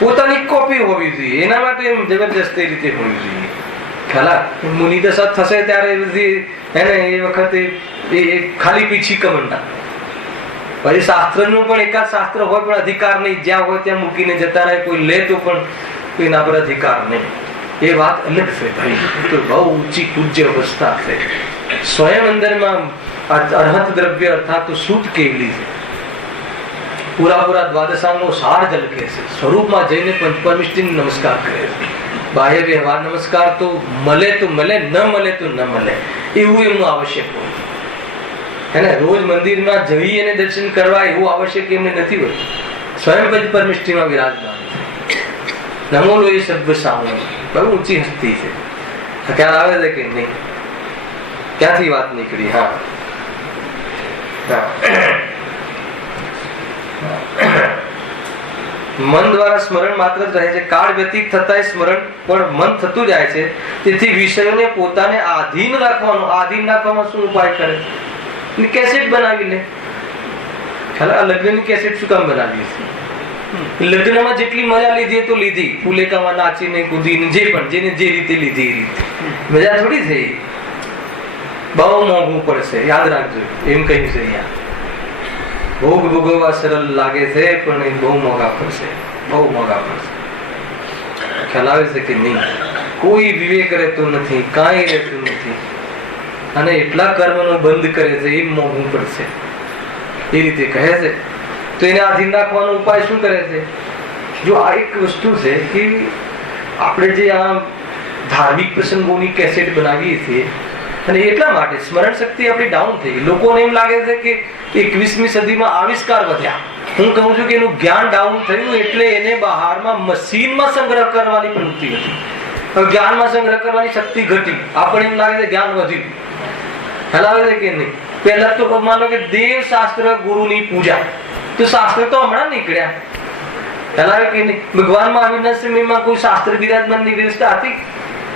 પોતાની કોપી હોવી જોઈએ, એના માટે એમ જબરજસ્ત રીતે હોવી જોઈએ. ખરા મુનિ દશા થશે ત્યારે એને એ વખતે ખાલી પીછી કમંડા. પછી શાસ્ત્રનું પણ એકાદ શાસ્ત્ર હોય પણ અધિકાર નહીં, જ્યાં હોય ત્યાં મૂકીને જતા રહે, કોઈ લે તો પણ એના પર અધિકાર નહીં. એ વાત અલગ છે ભાઈ, તો બહુ ઊંચી પૂજ્ય અવસ્થા છે. સ્વયં અંદરમાં અર્હત દ્રવ્ય અર્થાત શુદ્ધ કેવલી છે. પૂરા દ્વાદશાંગનો સાર ઝલકે છે. સ્વરૂપમાં જઈને પંચપરમિષ્ઠિને નમસ્કાર કરે છે. બાહ્ય વ્યવહાર નમસ્કાર તો મળે, ન મળે તો ન મળે, એવું એમનું આવશ્યક હોય. એને રોજ મંદિરમાં જઈ અને દર્શન કરવા એવું આવશ્યક એમને નથી હોતું. સ્વયં પંચપરમિષ્ઠિમાં વિરાજમાન છે. નમો લો એ સર્વ સામૂહિક, બહુ ઊંચી હસ્તી છે. ખ્યાલ આવે છે કે નહીં? ક્યાંથી વાત નીકળી? હા, મન દ્વારા સ્મરણ માત્ર જ રહે છે. કાળ વ્યતીત થતા સ્મરણ પણ મન થતું જાય છે. તેથી વિષયોને પોતાને આધીન રાખવાનો શું ઉપાય કરે? કેસેટ બનાવી લે. લગ્નની કેસેટ શું કામ બનાવી છે? લગ્નમાં જેટલી મજા લીધી તો લીધી, ફુલેકામાં નાચીને કૂદીને, જે પણ જેને જે રીતે લીધી એ રીતે મજા થોડી થઈ. બહુ મોંઘું પડશે, યાદ રાખજો. એમ કહ્યું છે અહીંયા, ભોગ ભોગવવા સરળ લાગે છે પણ એ બહુ મોંઘા પડશે, બહુ મોંઘા પડશે. ખ્યાલ આવે છે કે નહીં? કોઈ વિવેક રહેતો નથી, કાંઈ રહેતું નથી, અને એટલા કર્મનો બંધ કરે છે, એ મોંઘું પડશે એ રીતે કહે છે. તો એને આધીન રાખવાનો ઉપાય શું કરે છે? જો આ એક વસ્તુ છે કે આપણે જે આ ધાર્મિક પ્રસંગોની કેસેટ બનાવીએ છીએ, અને એટલા માટે સ્મરણ શક્તિ આપણી ડાઉન થઈ ગઈ. લોકોને એમ લાગે છે કે 21મી સદીમાં આવિષ્કાર વધ્યા. હું કહું છું કે એનું જ્ઞાન ડાઉન થયું, એટલે એને બહારમાં મશીનમાં સંગ્રહ કરવાની પ્રવૃત્તિ હતી. હવે જ્ઞાનમાં સંગ્રહ કરવાની શક્તિ ઘટી. આપણને એમ લાગે છે જ્ઞાન વધ્યું. હલાવે છે કે નહીં? પહેલા તો માનો કે દેવ શાસ્ત્ર ગુરુની પૂજા, તો શાસ્ત્ર તો હમણાં નીકળ્યા. હલાવે કે નહીં? ભગવાન મહાવીરના સમયમાં કોઈ શાસ્ત્ર બિરાજમાનની વ્યવસ્થા હતી?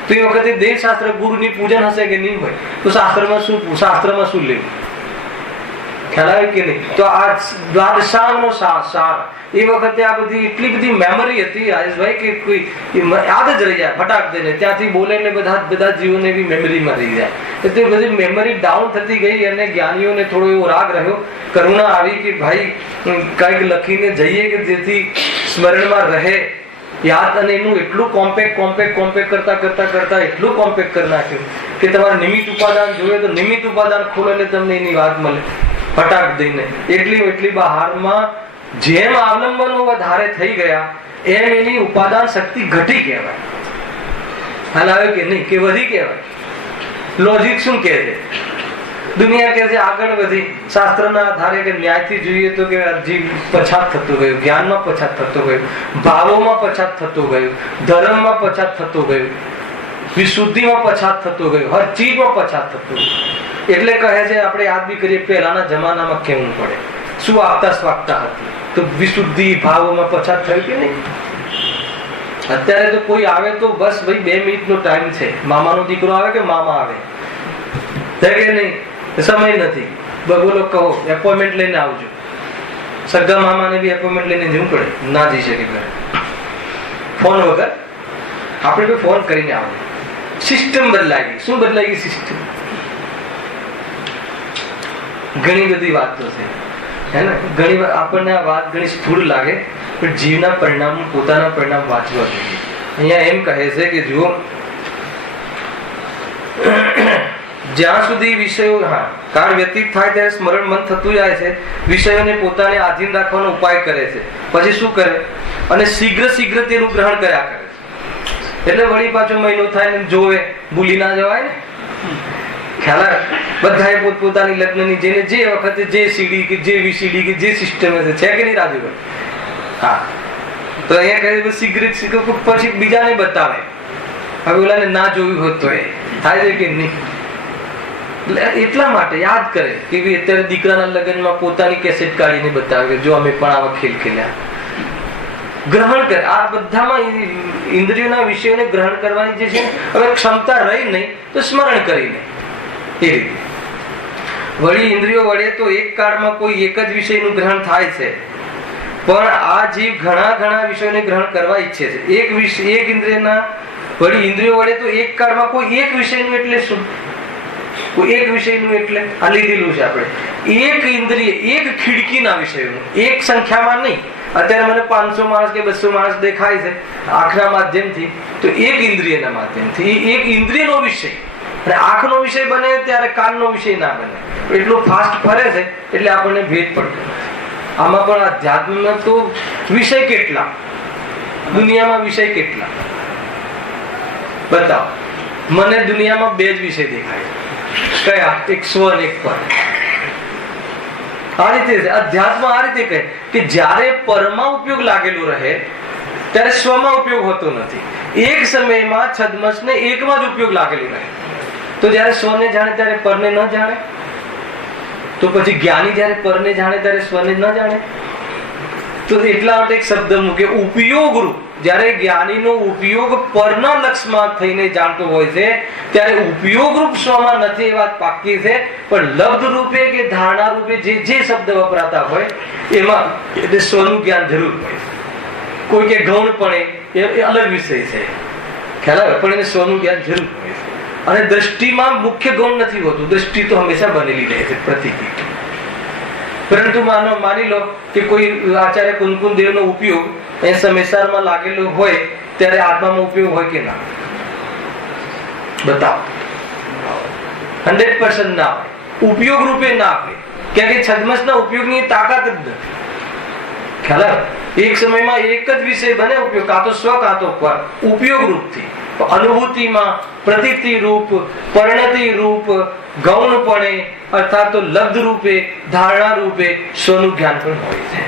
તો એ વખતે દેવ શાસ્ત્ર ગુરુની પૂજન હશે કે નહીં હોય? તો શાસ્ત્રમાં શું લેવું? ખ્યાલ આવે કે નહીં? તો આ દ્વાદશાંગનો સાર એ વખતે આ બધી એટલી બધી મેમરી હતી રાજેશભાઈ કે કોઈ યાદ જ રહી જાય ફટાક દઈને. ત્યાંથી બોલે એટલે બધા જીવોને એવી મેમરીમાં રહી જાય. એટલે બધી મેમરી ડાઉન થતી ગઈ, અને જ્ઞાનીઓને થોડો એવો રાગ રહ્યો, કરુણા આવી કે ભાઈ કંઈક લખીને જઈએ કે જેથી સ્મરણમાં રહે યાદ. અને એનું એટલું કોમ્પેક્ટ કરતા એટલું કોમ્પેક્ટ કરી નાખ્યું કે તમારે નિમિત્ત ઉપાદાન જોઈએ તો નિમિત્ત ઉપાદાન ખોલો એટલે તમને એની વાત મળે ફટાક દઈને. એટલી બહારમાં જેમ અવલંબનો વધારે થઈ ગયા એમ એની ઉપાદાન શક્તિ ઘટી કહેવાય. હાલ આવે કે નહીં? કે વધી કહેવાય. લોજિક શું કહે છે? દુનિયા કહે છે આગળ વધી. શાસ્ત્રના આધારે કે ન્યાયથી જોઈએ તો કે જીવ પછાત થતો ગયો, જ્ઞાનમાં પછાત થતો ગયો, ભાવોમાં પછાત થતો ગયો, ધર્મમાં પછાત થતો ગયો, વિશુદ્ધિમાં પછાત થતો ગયો, હર ચીજમાં પછાત થતો ગયો. એટલે કહે છે આપણે યાદ બી કરીએ પહેલાના જમાનામાં કેવું પડે, શું આગતા સ્વાગતા હતી, તો વિશુદ્ધિ ભાવોમાં પછાત થયું કે નહીં? અત્યારે તો કોઈ આવે તો બસ ભાઈ 2 મિનિટનો ટાઈમ છે, મામાનો દીકરો આવે કે મામા આવે કે નહીં, સમય નથી, બોલો કહો એપોઇન્ટમેન્ટ લઈને આવજો. સગા મામાને બી એપોઇન્ટમેન્ટ લઈને જવું પડે, ના જઈ શકે ઘરે ફોન વગર. આપણે ફોન કરીને આવજો. સિસ્ટમ બદલાઈ ગઈ. શું બદલાઈ ગઈ સિસ્ટમ? ઘણી બધી વાતો છે હે ને. ઘણી વાર આપણને આ વાત ઘણી સ્થૂળ લાગે, પણ જીવના પરિણામ, પોતાના પરિણામ વાંચવા જોઈએ. અહીંયા એમ કહે છે કે જુઓ, જ્યાં સુધી વિષયો કાળ વ્યતીત થાય ત્યારે સ્મરણ મન થતું જાય છે. વિષયોને પોતાને આધીન રાખવાનો ઉપાય કરે છે. પછી શું કરે? અને શીઘ્ર તેનું ગ્રહણ કર્યા કરે છે. એટલે વળી પાછો મહિનો થાય ને જોવે, ભૂલી ના જવાય ને. ખ્યાલ આવે? બધાએ પોતપોતાની લગ્નની જેને જે વખતે જે સીડી કે જે વીસીડી કે જે સિસ્ટમ છે કે નહીં રાજુભાઈ? હા, તો અહીંયા કહે શીઘ્ર પછી બીજાને બતાવે. હવે ઓલાને ના જોયું હોત તો એ થાય છે કે નહીં? એટલા માટે યાદ કરે કે અત્યારે દીકરાના લગ્નમાં પોતાની કેસેટ કાઢીને બતાવે જો અમે પણ આવા ખેલ ખેલ્યા. ગ્રહણ કરે. આ બધામાં ઇન્દ્રિયોના વિષયોને ગ્રહણ કરવાની જે છે હવે ક્ષમતા રહી નહીં તો સ્મરણ કરીને એ રીતે. વળી ઇન્દ્રિયો વડે તો એક કાળમાં કોઈ એક જ વિષયનું ગ્રહણ થાય છે, પણ આ જીવ ઘણા ઘણા વિષયોને ગ્રહણ કરવા ઈચ્છે છે. એક ઇન્દ્રિયના વળી ઇન્દ્રિયો વડે તો એક કાળમાં કોઈ એક વિષયનું એટલે શું? કોઈ એક વિષયનું એટલે આ લીધેલું છે આપણે. એક ઇન્દ્રિય એક ખિડકીના વિષયોનું, એક સંખ્યામાં નહીં. અત્યારે મને 500 માણસ કે 200 માણસ દેખાય છે આંખના માધ્યમથી, તો એક ઇન્દ્રિયના માધ્યમથી એક ઇન્દ્રિયનો વિષય. અને આંખનો વિષય બને ત્યારે કાનનો વિષય ના બને. એટલું ફાસ્ટ ફરે છે એટલે આપણને ભેદ પડતો. આમાં પણ અધ્યાત્મમાં તો વિષય કેટલા, દુનિયામાં વિષય કેટલા બતાવો. મને દુનિયામાં 2 જ વિષય દેખાય. કયા? એક સ્વ અને એક પર. આ રીતે અધ્યાત્મ આ રીતે કહે કે જ્યારે પરમાં ઉપયોગ લાગેલો રહે ત્યારે સ્વમાં ઉપયોગ હોતો નથી. એક સમયમાં છદ્મસને એકમાં જ ઉપયોગ લાગેલો રહે. તો જ્યારે સ્વને જાણે ત્યારે પરને ન જાણે, તો પછી જ્ઞાની જ્યારે પરને જાણે ત્યારે સ્વને ન જાણે. તો એટલા માટે એક શબ્દ મૂકે ઉપયોગ રૂપ. જ્યારે જ્ઞાનીનો ઉપયોગ પરના લક્ષમાં થઈને જાણતો હોય છે ત્યારે ઉપયોગ રૂપ સ્વમાં નથી, એ વાત પાકી છે. પણ લબ્ધ રૂપે કે ધારણા રૂપે જે શબ્દ વપરાતા હોય એમાં એટલે સ્વનું જ્ઞાન જરૂર હોય. કોઈ કે ગૌણપણે એ અલગ વિષય છે, ખ્યાલ આવે, પણ એને સ્વનું જ્ઞાન જરૂર હોય. અને દ્રષ્ટિમાં મુખ્ય ગૌણ નથી હોતું. દ્રષ્ટિ તો હંમેશા બનેલી રહે છે પ્રતીતિ. પરંતુ માની લો કે કોઈ આચાર્ય કુંકુમ દેવનો ઉપયોગ એ સંસારમાં લાગેલો હોય ત્યારે આત્મામાં ઉપયોગ હોય કે ના? બતાવો. 100% ના હોય, ઉપયોગ રૂપે ના હોય. ક્યાં કે છદ્મસના ઉપયોગની તાકાત જ નથી. ખ્યાલ આવે? એક સમયમાં એક જ વિષય બને ઉપયોગ, કાં તો સ્વ કાં તો પર, ઉપયોગ રૂપથી. અનુભૂતિમાં પ્રતીતિ રૂપ, પરિણતિ રૂપ, ગૌણપણે અર્થાત તો લબ્ધ રૂપે, ધારણા રૂપે સ્વનું જ્ઞાન પણ હોય છે.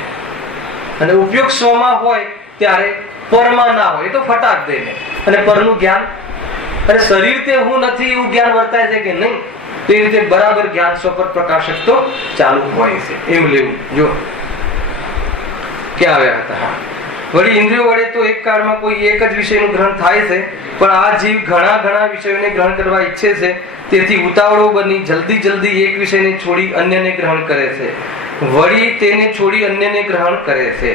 અને ઉપયોગ સ્વમાં હોય ત્યારે પરમાં ના હોય, એ તો ફટાક દઈને. અને પરનું જ્ઞાન અને શરીર તે હું નથી એવું જ્ઞાન વર્તાય છે કે નહીં, તે રીતે બરાબર જ્ઞાન સ્વ પર પ્રકાશક તો ચાલુ હોય છે. એમ લેવું. જો ક્યાં આવ્યા હતા? વળી ઇન્દ્રિયો વડે તો એક કાળમાં કોઈ એક જ વિષયનું ગ્રહણ થાય છે, પણ આ જીવ ઘણા ઘણા વિષયોને ગ્રહણ કરવા ઈચ્છે છે. તેથી ઉતાવળો બની જલ્દી એક વિષયને છોડી અન્યને ગ્રહણ કરે છે. વળી તેને છોડી અન્યને ગ્રહણ કરે છે.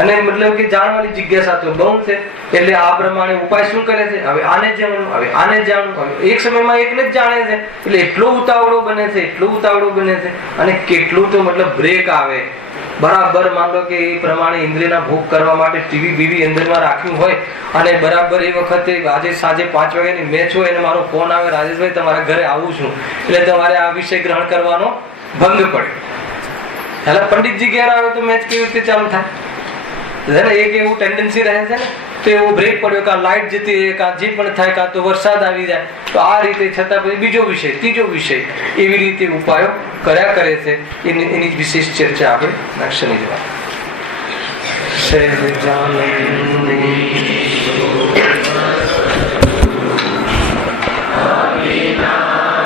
અને મતલબ કે જાણવાની જિજ્ઞાસા તો બહુ છે, એટલે આ પ્રમાણે ઉપાય શું કરે છે? હવે આને જાણવું, હવે આને જાણવું. હવે એક સમયમાં એકને જ જાણે છે એટલે એટલો ઉતાવળો બને છે, એટલો ઉતાવળો બને છે. અને કેટલું તો મતલબ બ્રેક આવે બરાબર. માન લો કે એ પ્રમાણે ઇન્દ્રિયના ભોગ કરવા માટે ટીવી બીવી અંદરમાં રાખ્યું હોય અને બરાબર એ વખતે આજે સાંજે 5 વાગ્યાની મેચ હોય અને મારો ફોન આવે, રાજેશભાઈ તમારા ઘરે આવું છું, એટલે તમારે આ વિષય ગ્રહણ કરવાનો ભંગ પડે. એટલે પંડિતજી ઘેર આવે તો મેચ કેવી રીતે ચાલુ થાય? એક એવું ટેન્ડન્સી રહે છે ને, તો એવો બ્રેક પડ્યો, કાં લાઇટ જતી રહે, કાં જે પણ થાય, કાં તો વરસાદ આવી જાય. તો આ રીતે છતાં પછી બીજો વિષય, ત્રીજો વિષય, એવી રીતે ઉપાયો કર્યા કરે છે. એની વિશેષ ચર્ચા આપણે શનિવાર